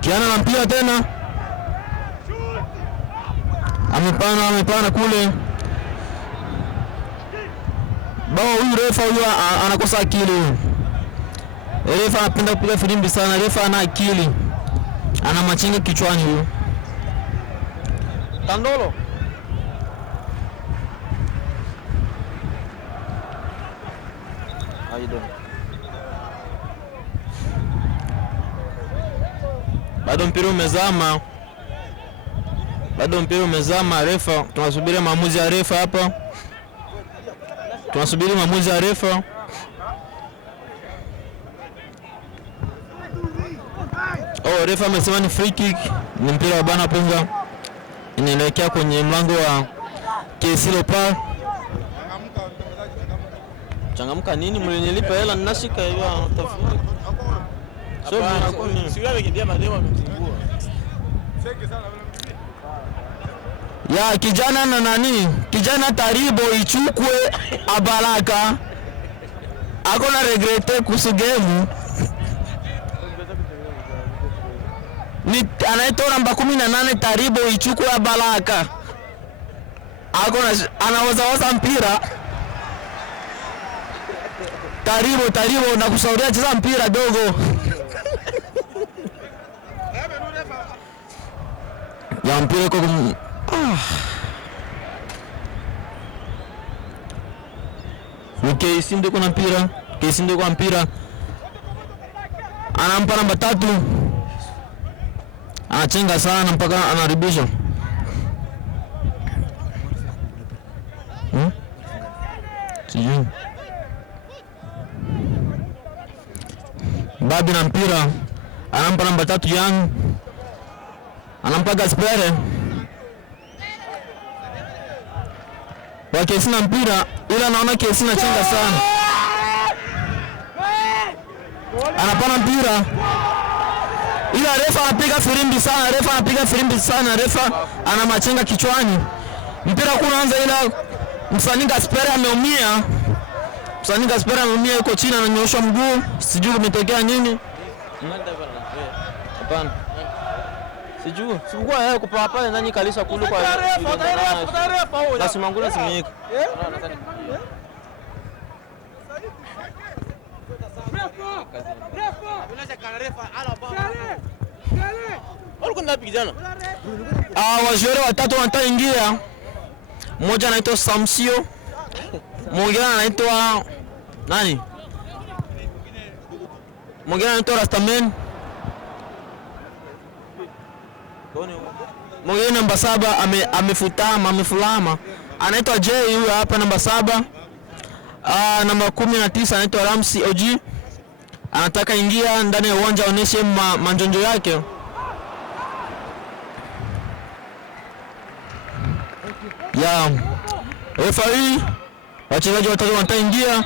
Kiana na mpira tena. Amepana kule. Bao huyu refa huyu anakosa akili. Refa anapenda kupiga filimbi sana. Refa ana akili. Ana machinga kichwani huyu. Tandolo. How you doing? Bado mpira umezama. Refa, tunasubiri maamuzi ya refa hapa. Oh, refa amesema ni free kick. Ni mpira wa Bana Punga. Inaelekea kwenye mlango wa KC Leopards. Changamka nini? Mlinilipa hela ninashika hiyo tafuta. Sio amekimbia mademo amemzingua. Ya kijana na nani? Kijana Taribo ichukwe Abalaka. Ako na regrete kuhusu game. Ni anaitwa namba 18 Taribo ichukwe Abalaka. Ako na anawaza mpira. Taribo na kusaudia cheza mpira dogo. Ya mpira kwa KC ndio kuna mpira. Anampa namba 3. Anachenga sana mpaka anaribisha. Sijui. Babi na mpira. Anampa namba 3 Young. Anampa Gaspere. Wa KC na mpira ila naona KC anachenga sana. Anapana mpira. Ila refa anapiga firimbi sana. Refa ana machenga kichwani. Mpira kunaanza ila Msanii Gaspere ameumia. Yuko chini ananyoosha mguu. Sijui kumetokea nini. Hapana. Sijui. Sikuwa yeye kupa pale ndani kalisa kule kwa. Basi mangula simika. Wajore watatu wataingia. Mmoja anaitwa Samsio. Mwingine anaitwa nani? Mwingine anaitwa Rastaman. Mwingine namba 7 amefulama. Anaitwa J huyu hapa namba 7. Namba 19 anaitwa Ramsi OG. Anataka ingia ndani ya uwanja aoneshe manjonjo yake. Ya referee, wachezaji watatu wataingia.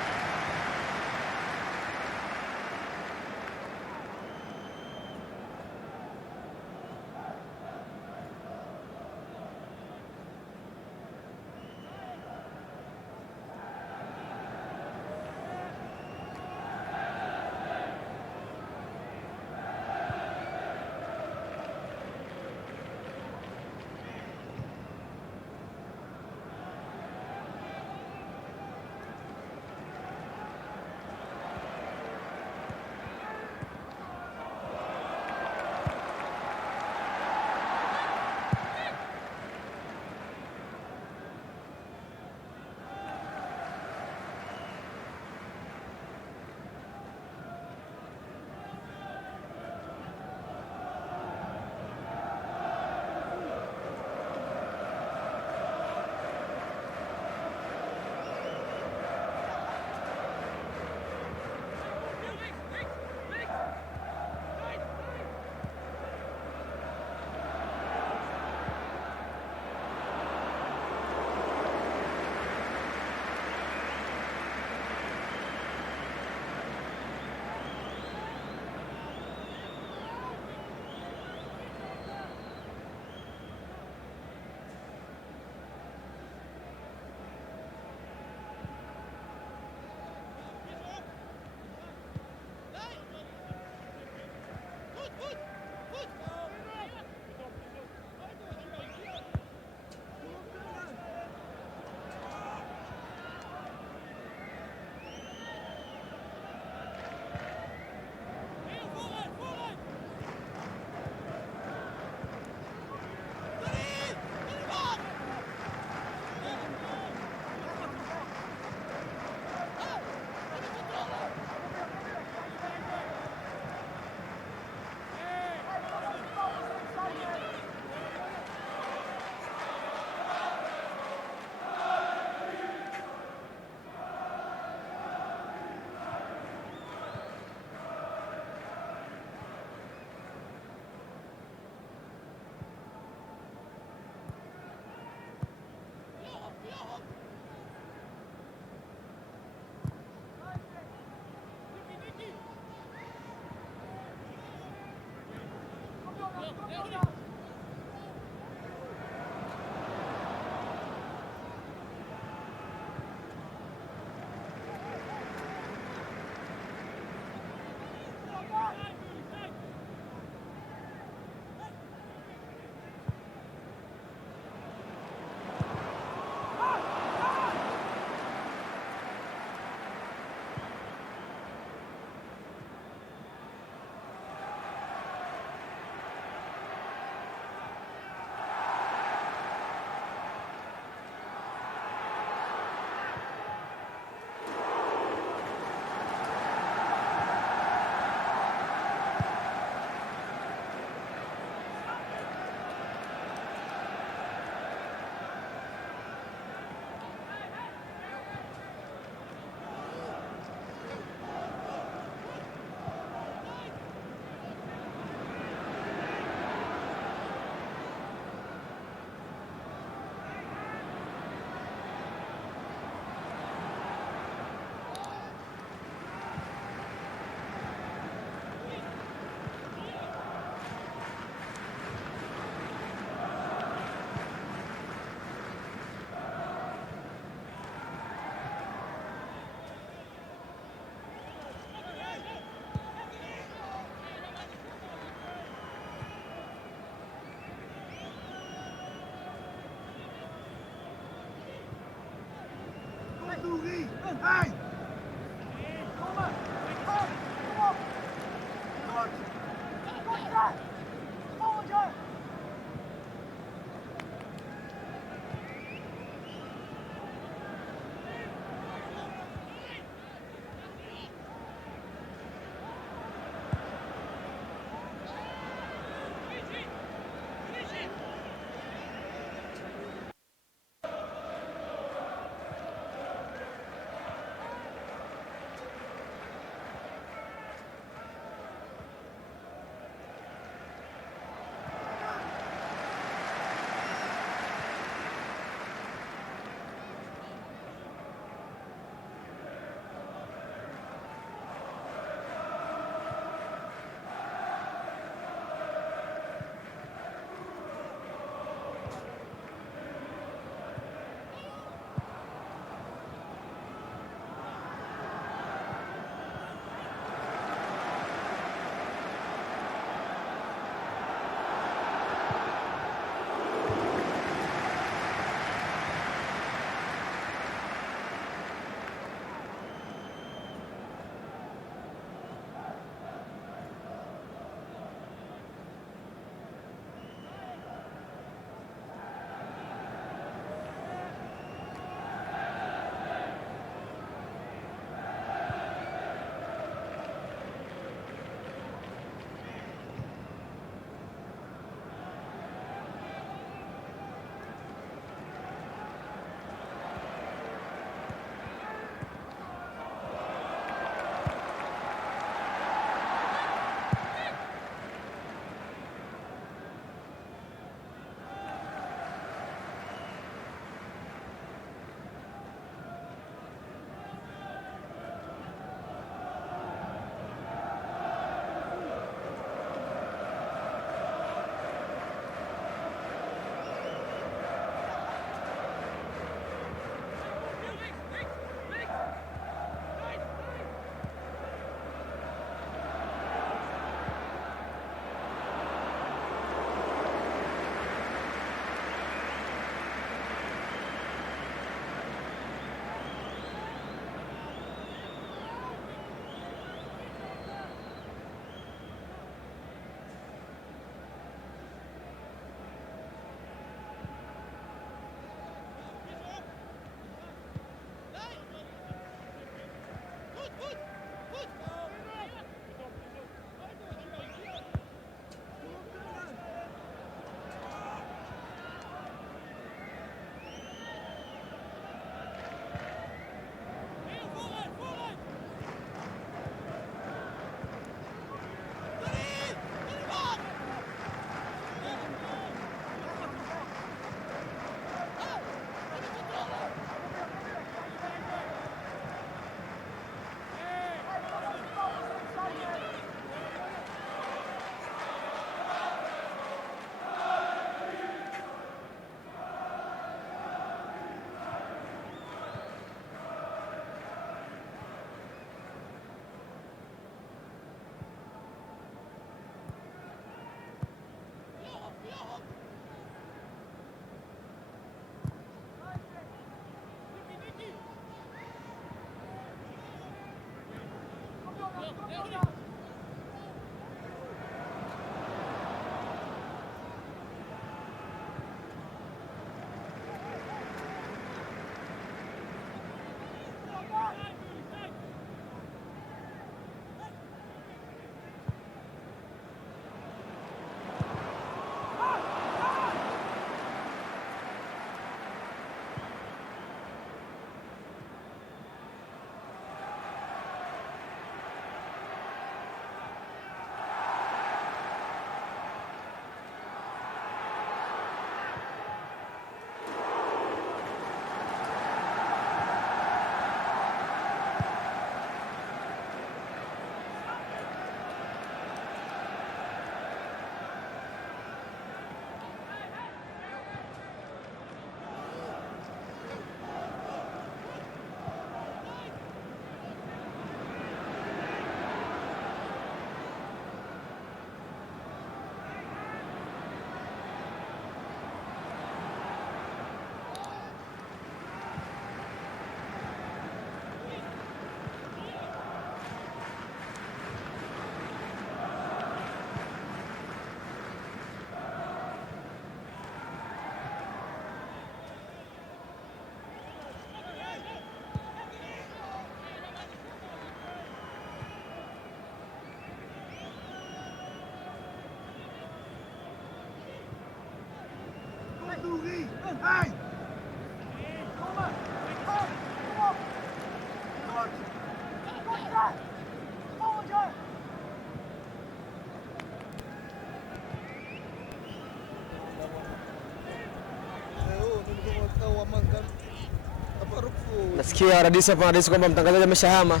Nasikia radisi hapa radisi kwamba mtangazaji ameshahama,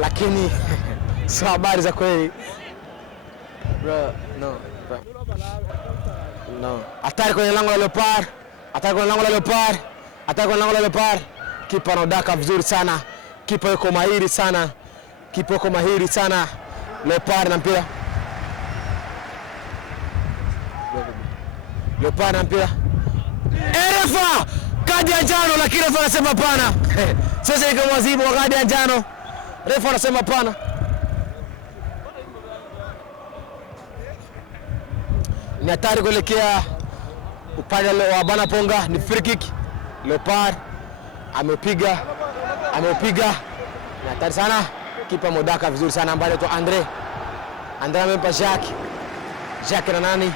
lakini sio habari za kweli. Bro, no. Bro. No. Hatari kwenye lango la Leopard. Hatari kwenye lango la Leopard. Hatari kwenye lango la Leopard. Kipa anadaka vizuri sana. Kipa yuko mahiri sana. Kipa yuko mahiri sana. Leopard na mpira. Leopard na mpira. Refa! Kadi ya njano, lakini refa anasema hapana. Sasa iko mwazibu wa kadi ya njano. Refa anasema hapana. Ni hatari kuelekea upande wa Bana Ponga, ni free kick. Leopard ameupiga. Ni hatari sana. Kipa modaka vizuri sana ambaye anaitwa Andre. Andre amempa Jacques. Jacques na nani?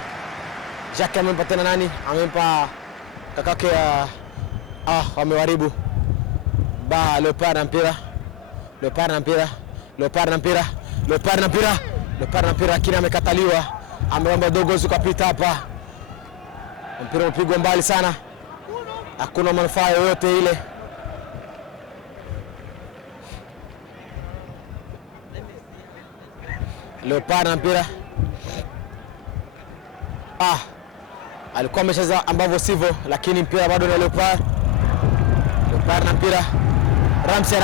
Jacques amempa tena nani? Amempa kakake wameharibu. Leopard na mpira. Leopard na mpira lakini amekataliwa. Ameomba dogozi kupita hapa. Mpira upigwa mbali sana. Hakuna manufaa yoyote ile. Leopard na mpira. Alikuwa amecheza ambavyo sivyo, lakini mpira bado ni Leopard. Leopard na mpira. Ramsey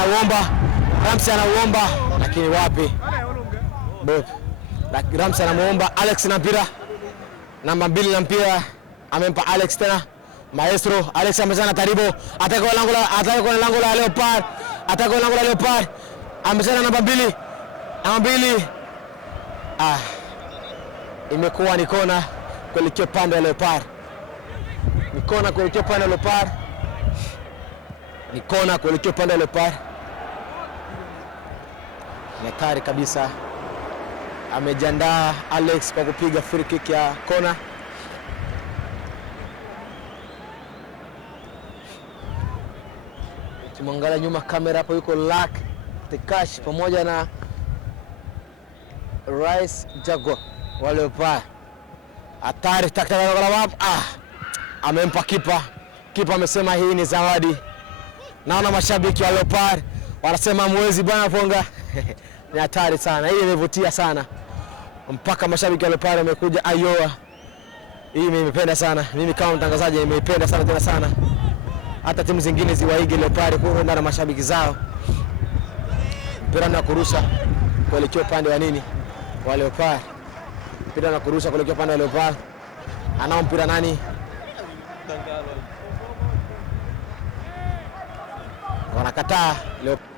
anauomba lakini wapi? Ramsey anamuomba Alex na mpira. Namba 2 na mpira amempa Alex tena. Maestro Alex amezana karibu. Ataka kwa lango la Leopard. Amezana namba 2. Imekuwa ni kona kuelekea upande wa Leopard. Ni kona kuelekea upande wa Leopard. Ni hatari kabisa. Amejiandaa Alex kwa kupiga free kick ya kona. Tumwangalia nyuma kamera hapo, yuko Lack Tekash pamoja na Rice Jaguar wa Leopard. Hatari amempa kipa. Kipa amesema hii ni zawadi. Naona mashabiki wa Leopard wanasema mwezi Bana Ponga. Ni hatari sana. Hii imevutia sana. Mpaka mashabiki wa Leopard wamekuja Iowa. Hii nimependa sana. Mimi kama mtangazaji nimeipenda sana tena sana. Hata timu zingine ziwaige Leopard kuenda na mashabiki zao. Mpira na kurusha kuelekea upande wa nini? Wa Leopard. Mpira na kurusha kuelekea upande wa Leopard. Anao mpira nani? Wanakataa Leopard.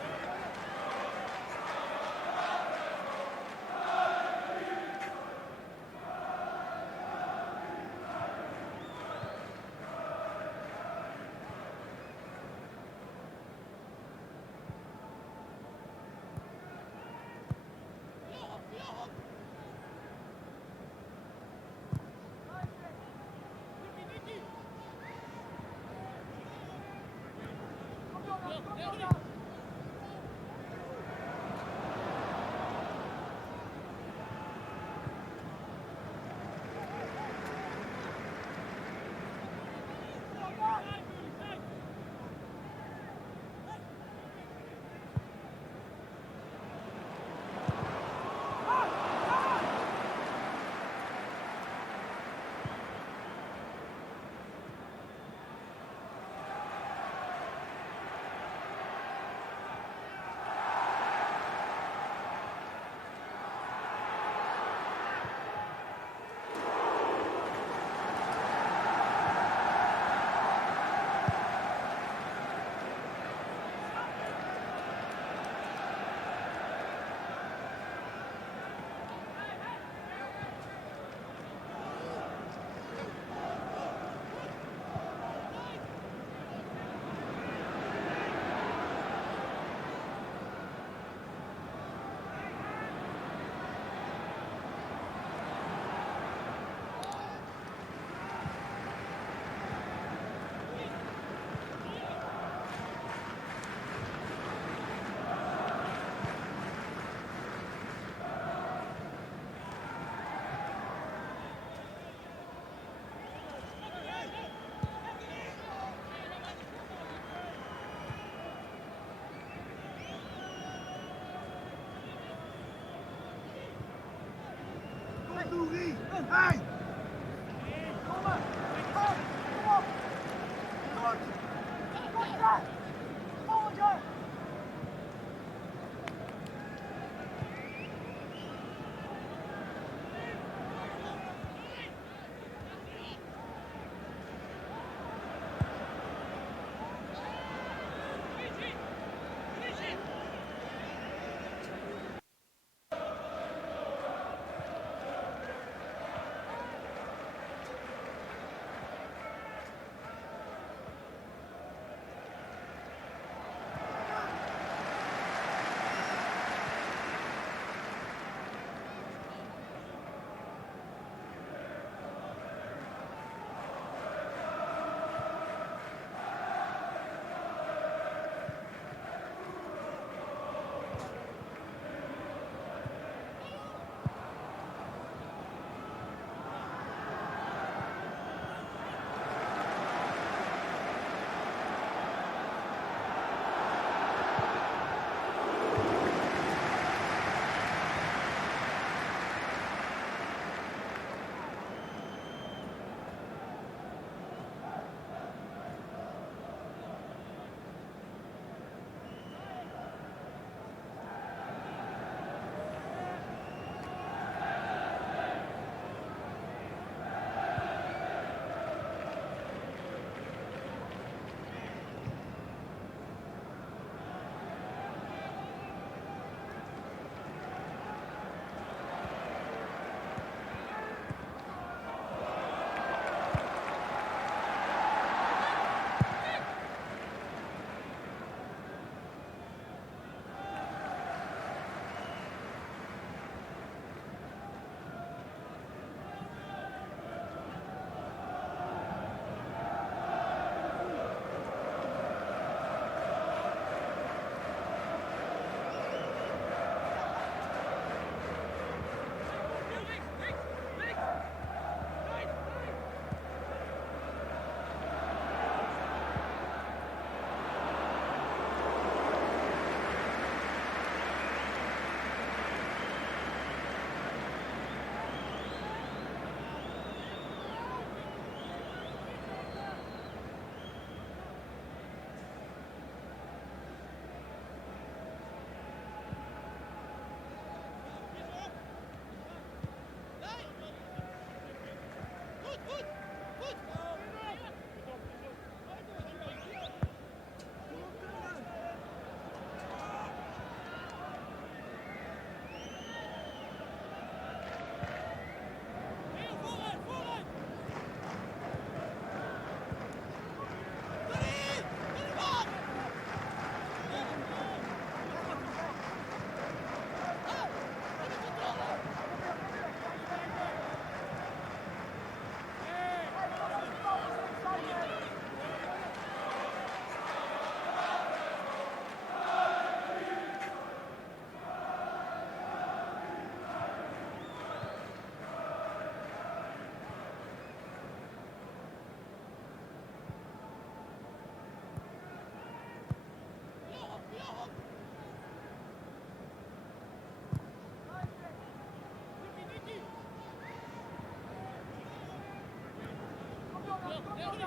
Hey!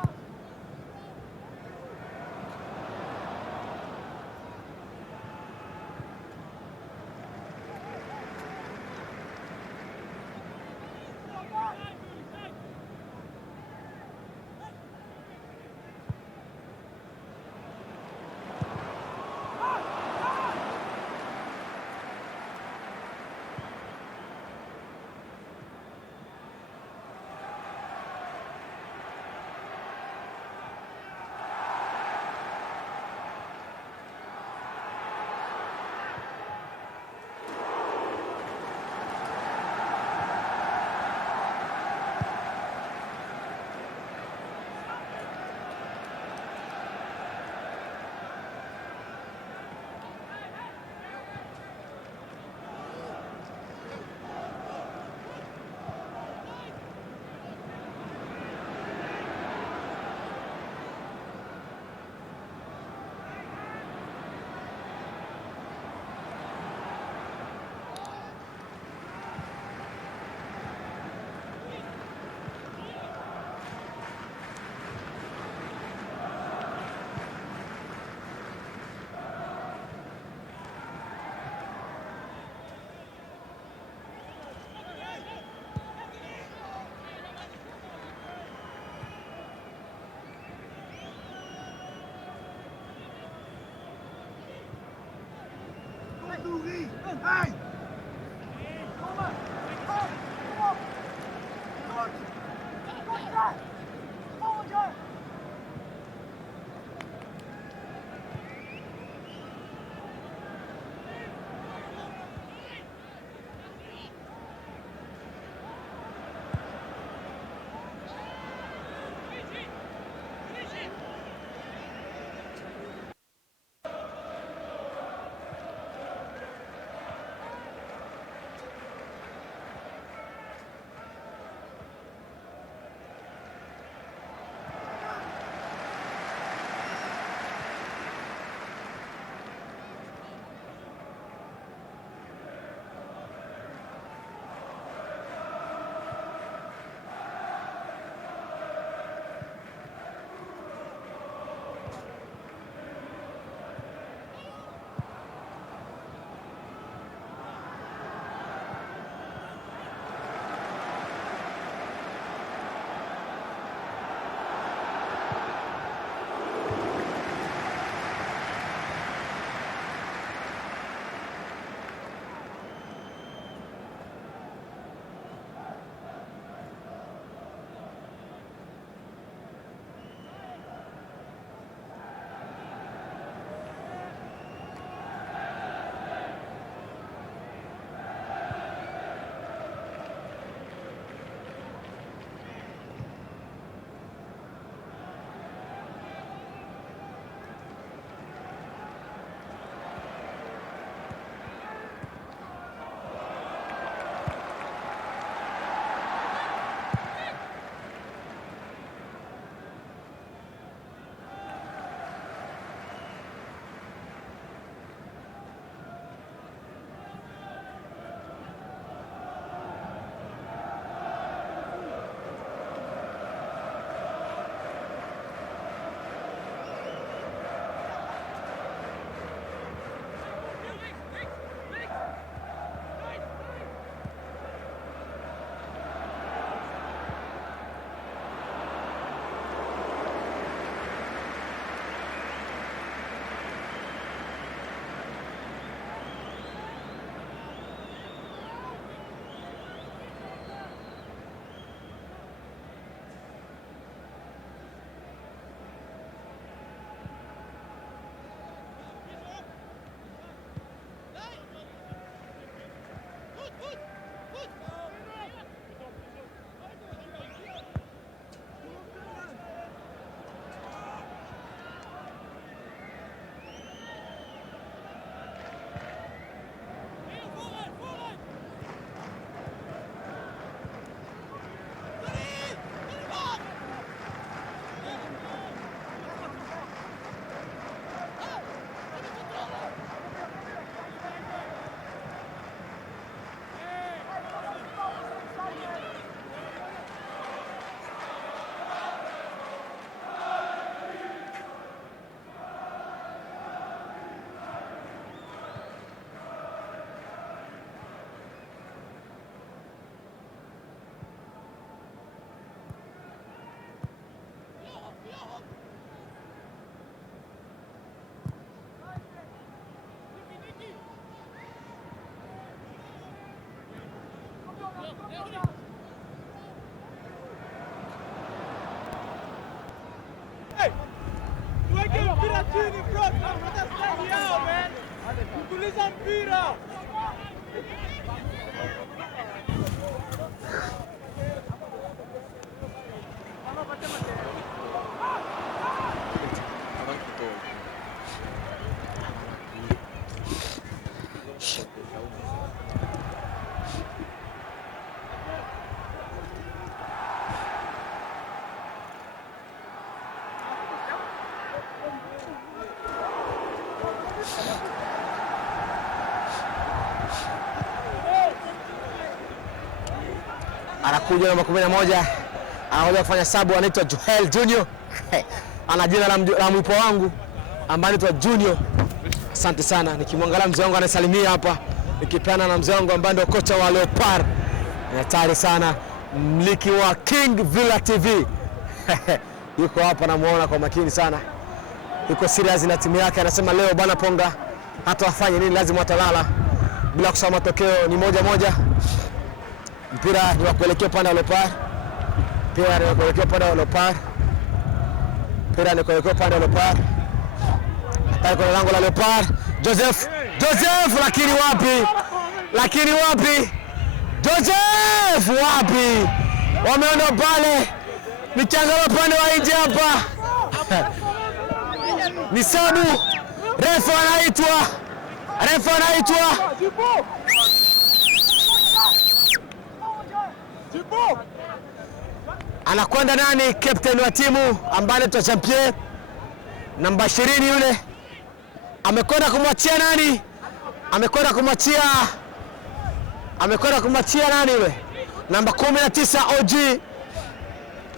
Tuweke mpira chini bro, tunapata stadi yao man. Tutuliza mpira. Anakuja namba 11, anakuja kufanya sabu, anaitwa Joel Junior. Ana jina la mwipo wangu ambaye anaitwa Junior. Asante sana, nikimwangalia mzee wangu anasalimia hapa, nikipeana na mzee wangu ambaye ndio kocha wa Leopard. Ni hatari sana, mliki wa King Villa TV. Yuko hapa, namuona kwa makini sana, yuko serious na timu yake. Anasema leo bwana Ponga hata wafanye nini lazima watalala, bila kusoma matokeo ni 1-1. Mpira ni wa kuelekea upande wa Leopard. Mpira ni wa kuelekea upande wa Leopard. Mpira ni kuelekea upande wa Leopard. Hatari kwa lango la Leopard. Joseph, lakini wapi? Joseph wapi? Wameona pale. Michanga upande wa nje hapa. Ni sabu. Refa anaitwa. Anakwenda nani? Captain wa timu ambaye anaitwa Champion namba 20 yule. Amekwenda kumwachia nani? Amekwenda kumwachia nani yule? Namba 19 OG.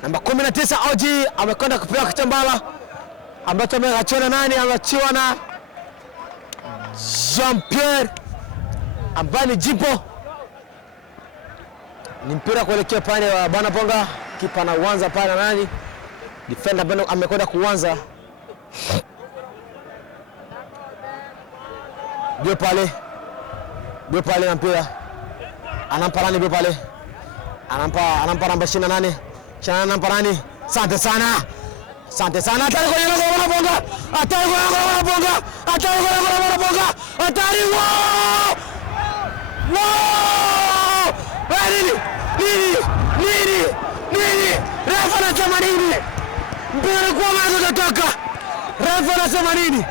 Namba 19 OG amekwenda kupewa kitambala ambacho ameachiwa na nani? Ameachiwa na Jean-Pierre ambaye ni Jipo. Ni mpira kuelekea pande wa Bwana Ponga, kipa na uanza pale na nani? Defender bado amekwenda kuanza. Ndio pale na mpira. Anampa nani ndio pale? Anampa namba 28. Chana namba nani? Asante sana. Hatari kwa lango la Bwana Ponga. Hatari! Nini? Refa anasema nini? Mpira kwa maana tunataka. Refa anasema nini?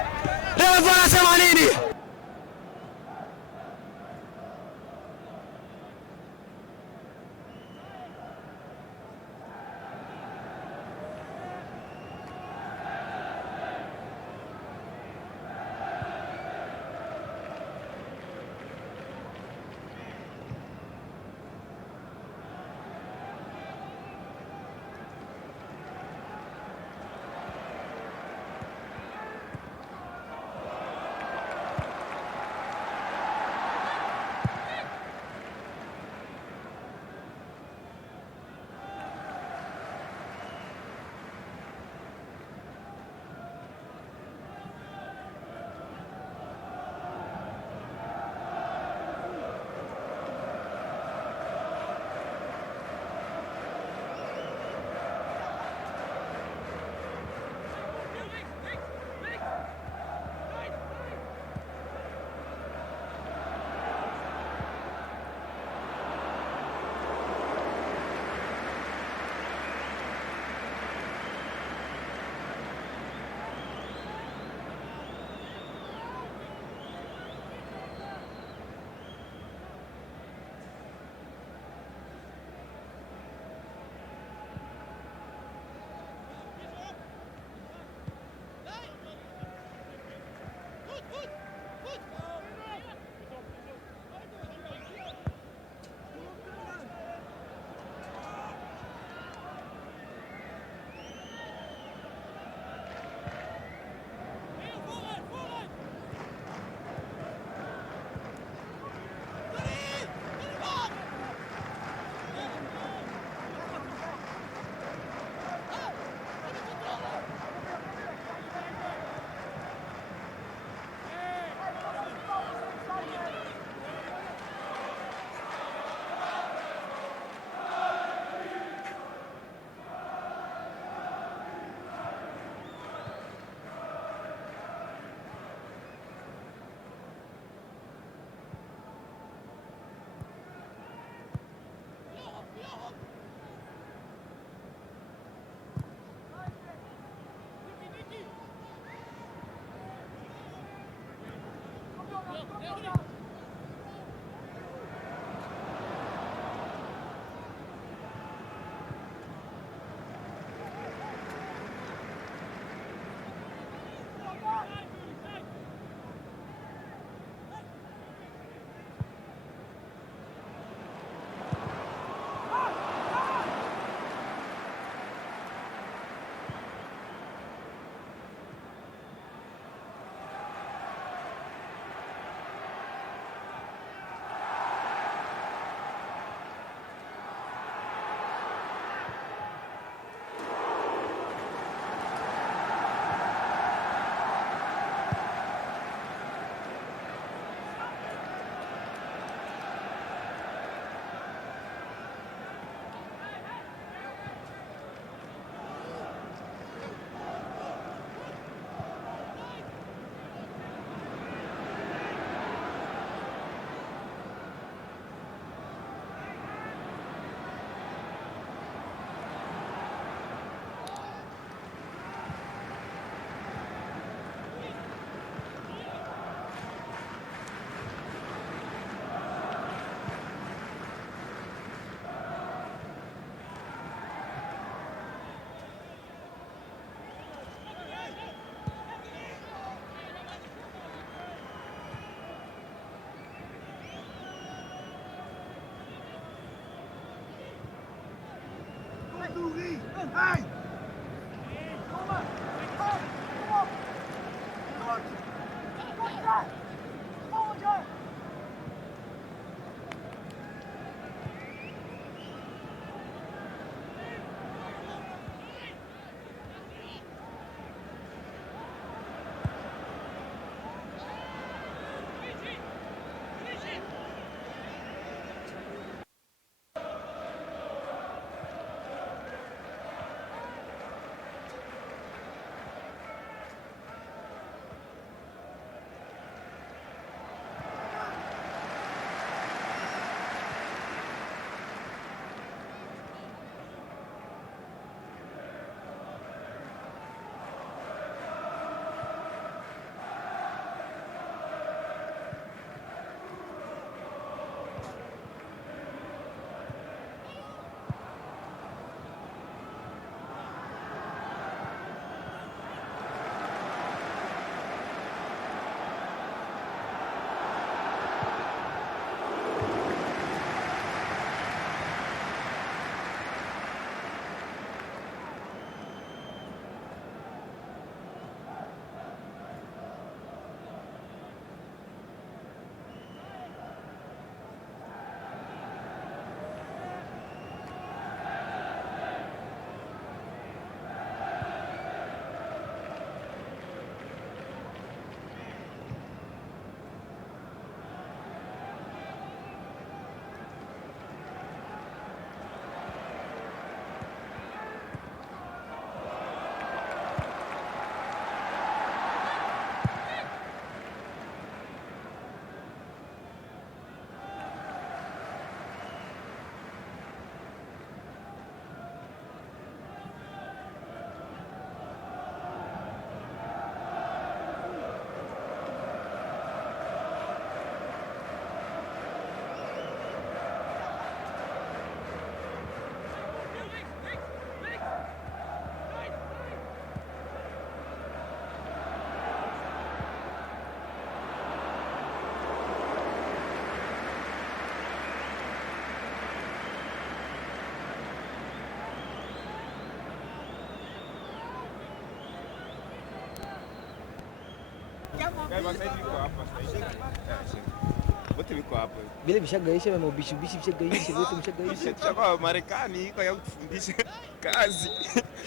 Wote wiko hapo. Vile vishagaisha na ubishi vishagaisha wote vishagaisha. Chakwa Marekani iko ya kufundisha kazi.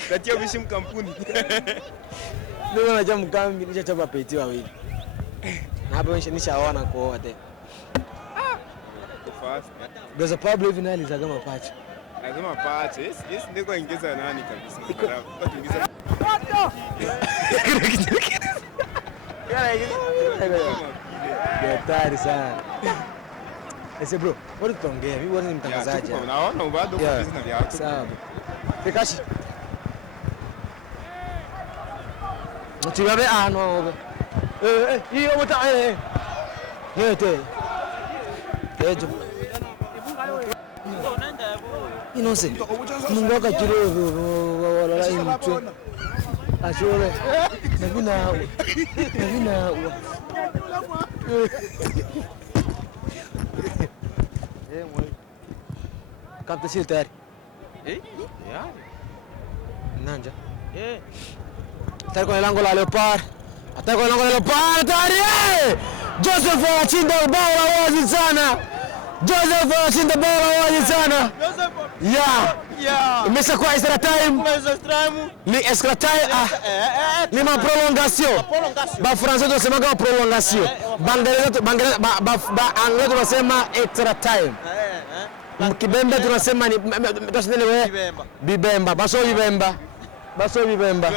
Kati ya ubishi mkampuni. Ndio naja mkambi nisha chapa peti wawili. Na hapo nishaona kuoa tena. Fast. Gaza Pablo hivi nali za kama pacha. Lazima pacha. Yes ndiko ingeza nani kabisa. Kwa kuingiza. Hatari sana. Ese bro, wewe tutaongea. Mimi bwana ni mtangazaji. Unaona bado kwa business yako. Sawa. Fikashi. Mtibabe no. Hiyo mta Yote. Tejo. Inose. Mungu akachiro wala imtu. Ashore. Navina. Kapta sil tayari. Yeah. Nanja. Tayari kwenye lango la Leopard. Ataka kwenye lango la Leopard tayari. Joseph anashinda bao la wazi sana. Joseph anashinda bao la wazi sana. Yeah. Imeshakuwa extra time. Ni extra time. Ni ma prolongation. Ba français tunasema kama prolongation. Anglais tunasema extra time. Kibembe tunasema ni Bibemba. Baso Bibemba.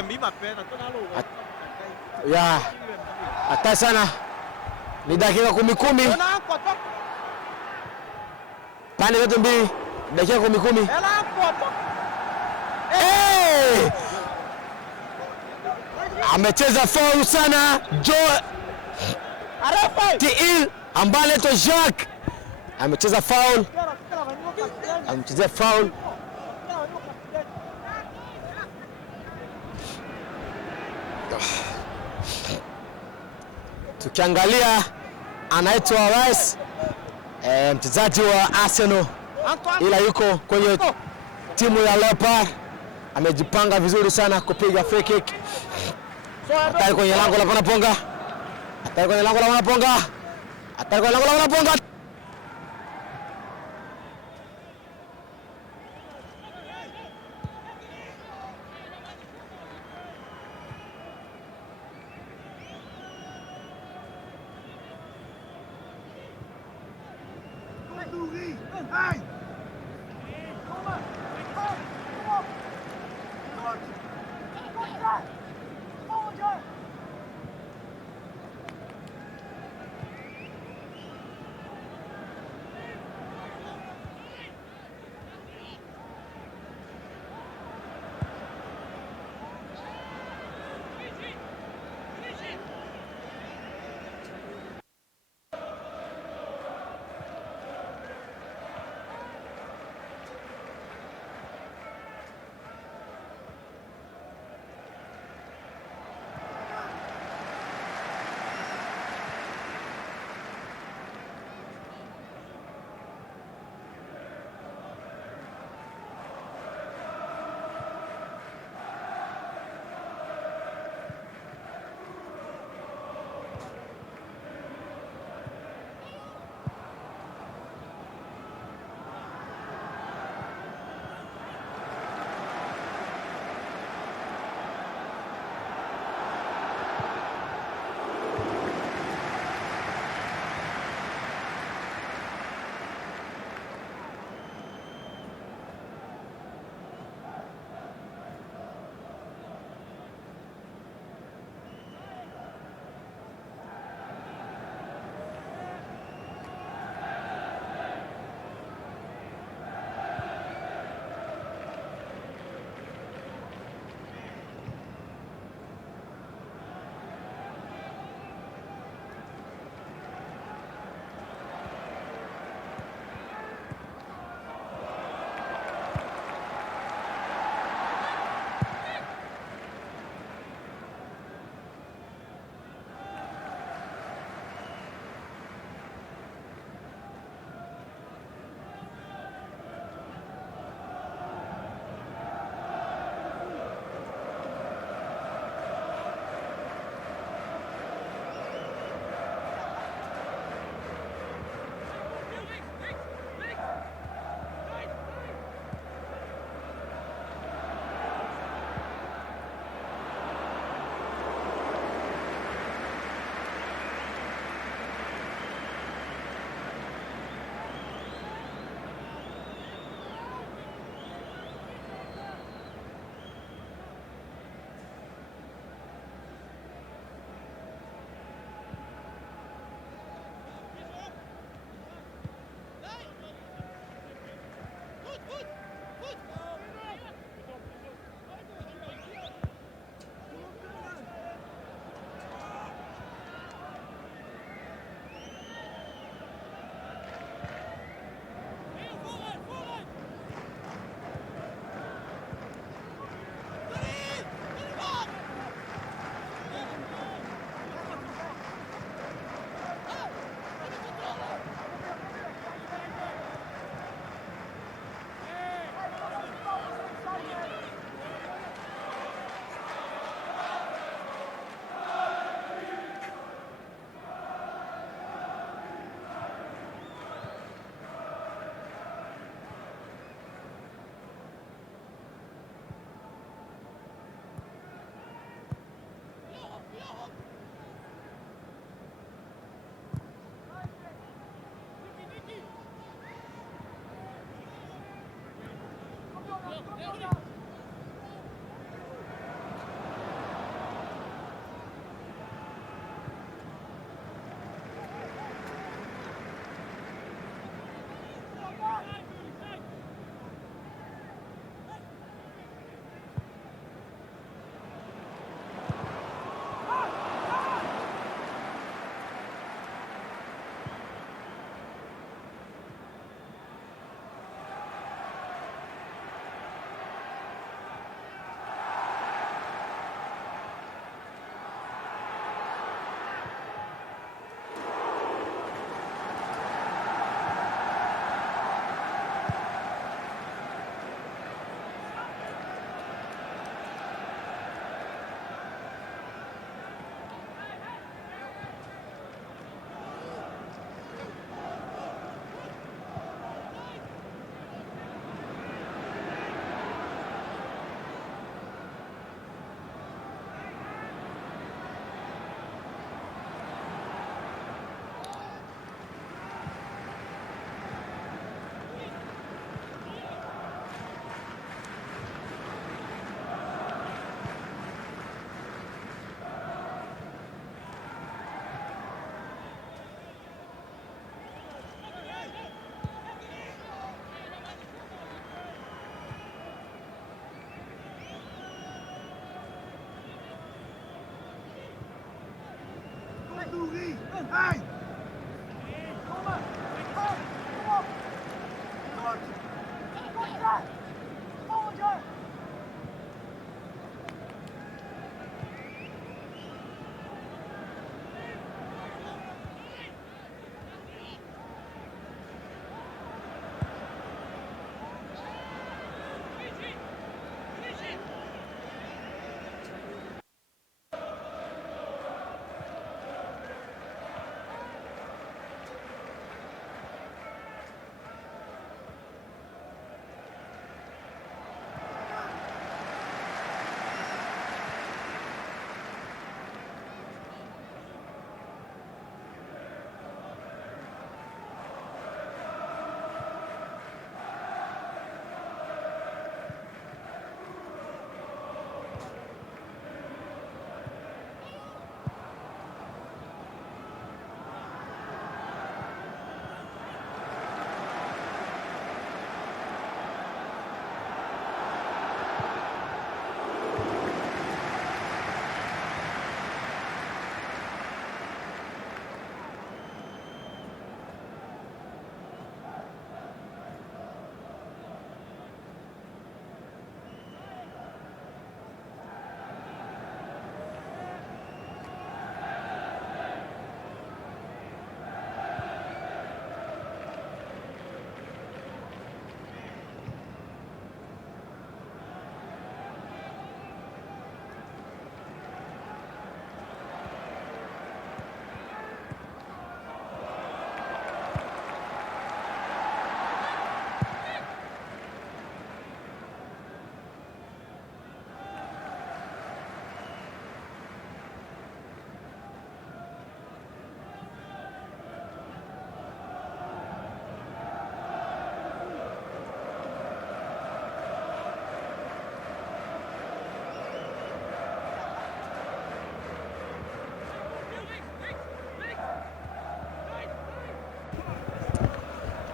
Ya. Hata sana. Ni dakika 10. Pande zote mbili. Dakika 10. Amecheza foul sana Tiil ambaye anaitwa Jacques. Amecheza foul. Amecheza foul. Tukiangalia anaitwa Rice, mchezaji wa Arsenal ila yuko kwenye timu ya Leopard. amejipanga vizuri sana kupiga free kick. Hatari kwenye lango la Mwanaponga. Hatari kwenye lango la Mwanaponga. Hatari kwenye lango la Mwanaponga.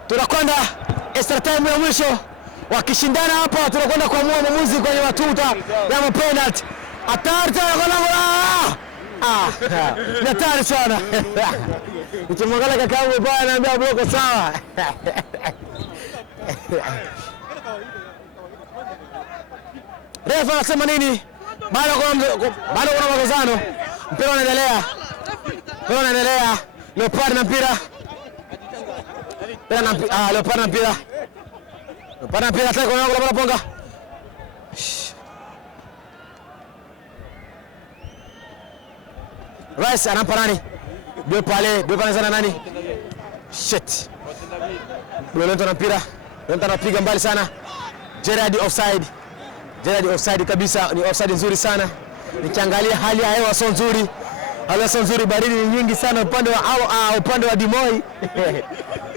Tunakwenda extra time ya mwisho. Wakishindana hapa tunakwenda kuamua maamuzi kwenye matuta ya mapenalty. Hatari sana kwa lango la ni hatari sana. Nikimwangalia kaka yangu bwana ananiambia bloko sawa. Refa anasema nini? Bado kuna magozano. Mpira unaendelea. Leopard na mpira. Leopard na mpira. Ataka kwa lango la Ponga. Rice anampa nani? Bio pale sana nani? Shit. Lolento na mpira. Lolento anapiga mbali sana. Gerard offside kabisa, ni offside nzuri sana. Nikiangalia hali ya hewa sio nzuri. Baridi ni nyingi sana upande wa Dimoi.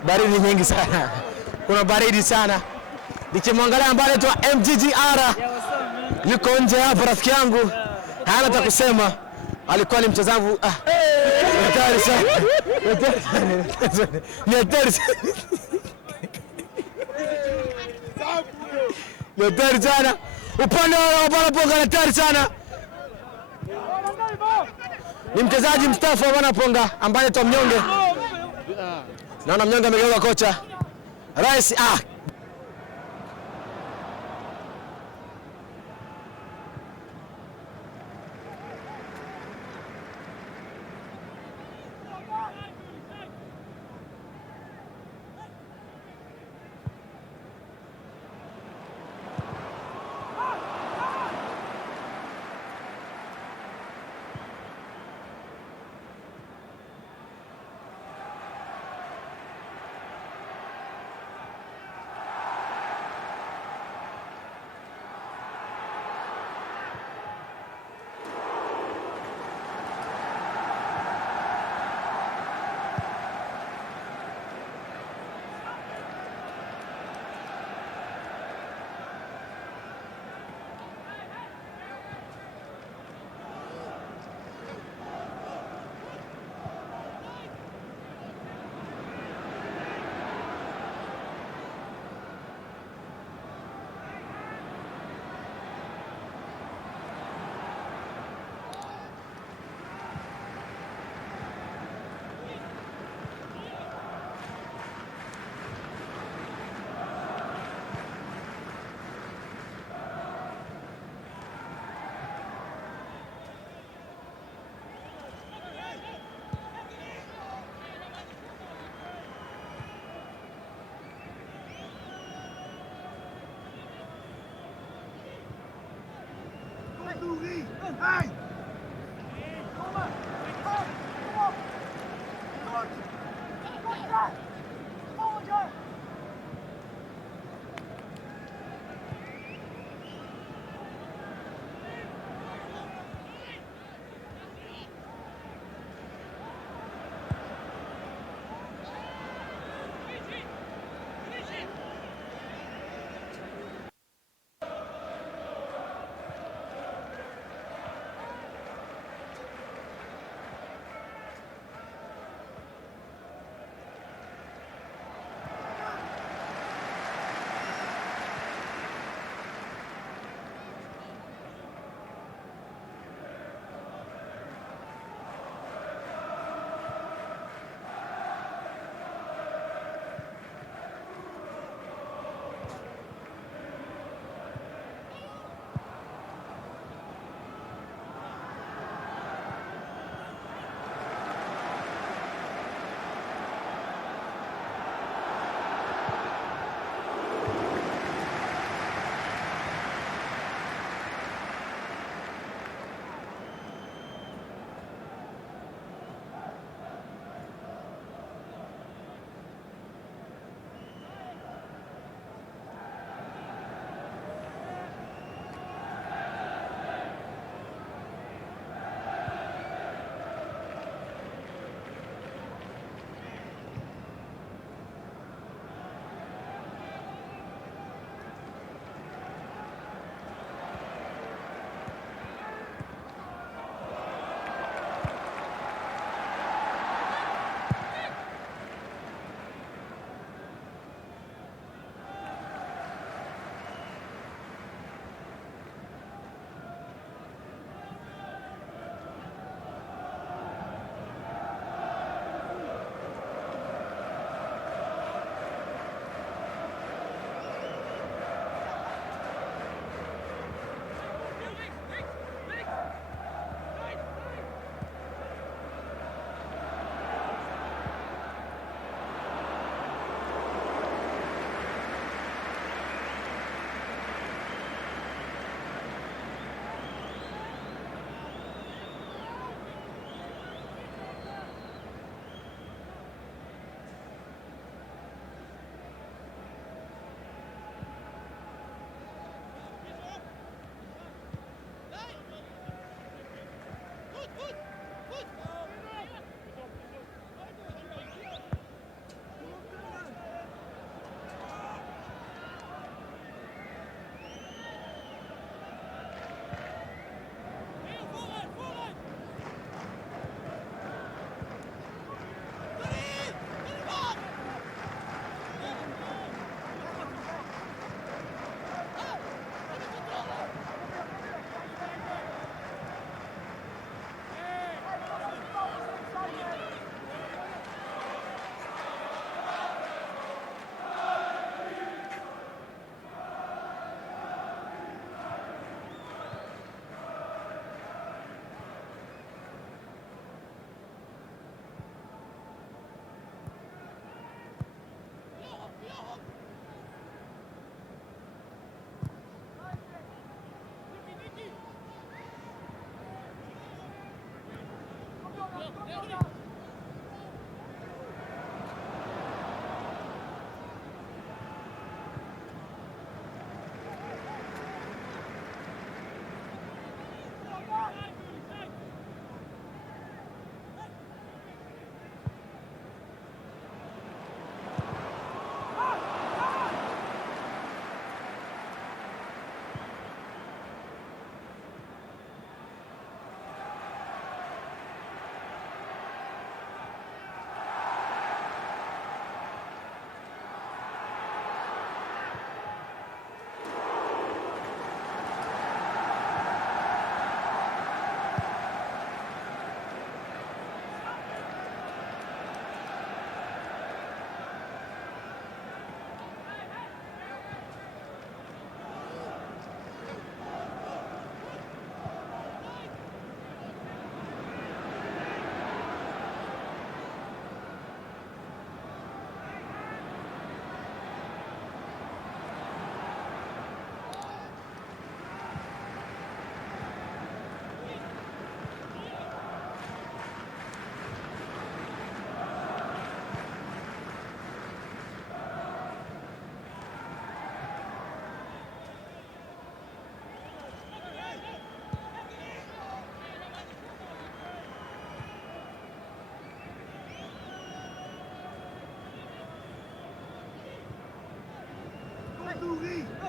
Baridi ni nyingi sana. Kuna baridi sana. Nikimwangalia ambaye anaitwa MGGR yuko nje hapa, rafiki yangu. Hana cha kusema. Alikuwa ni mchezaji hatari sana. Ni hatari sana. Upande wa Ponga hatari sana. Ni mchezaji mstaafu wa Ponga ambaye anaitwa Mnyonge. Naona Mnyonge amegeuka kocha. Rice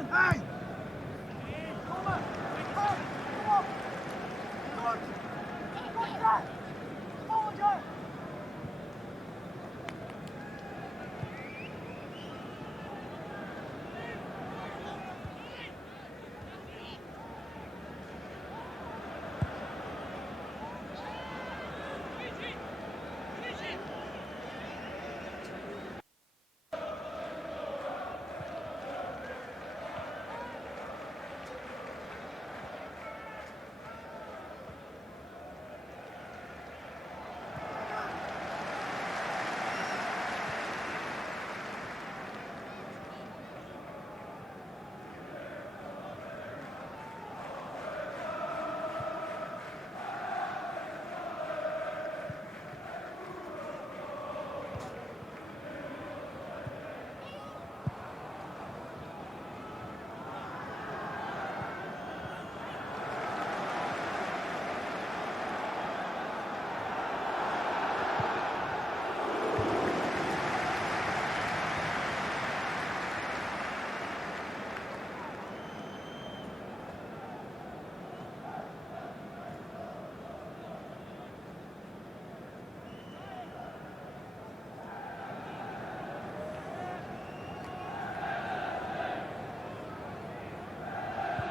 Come on,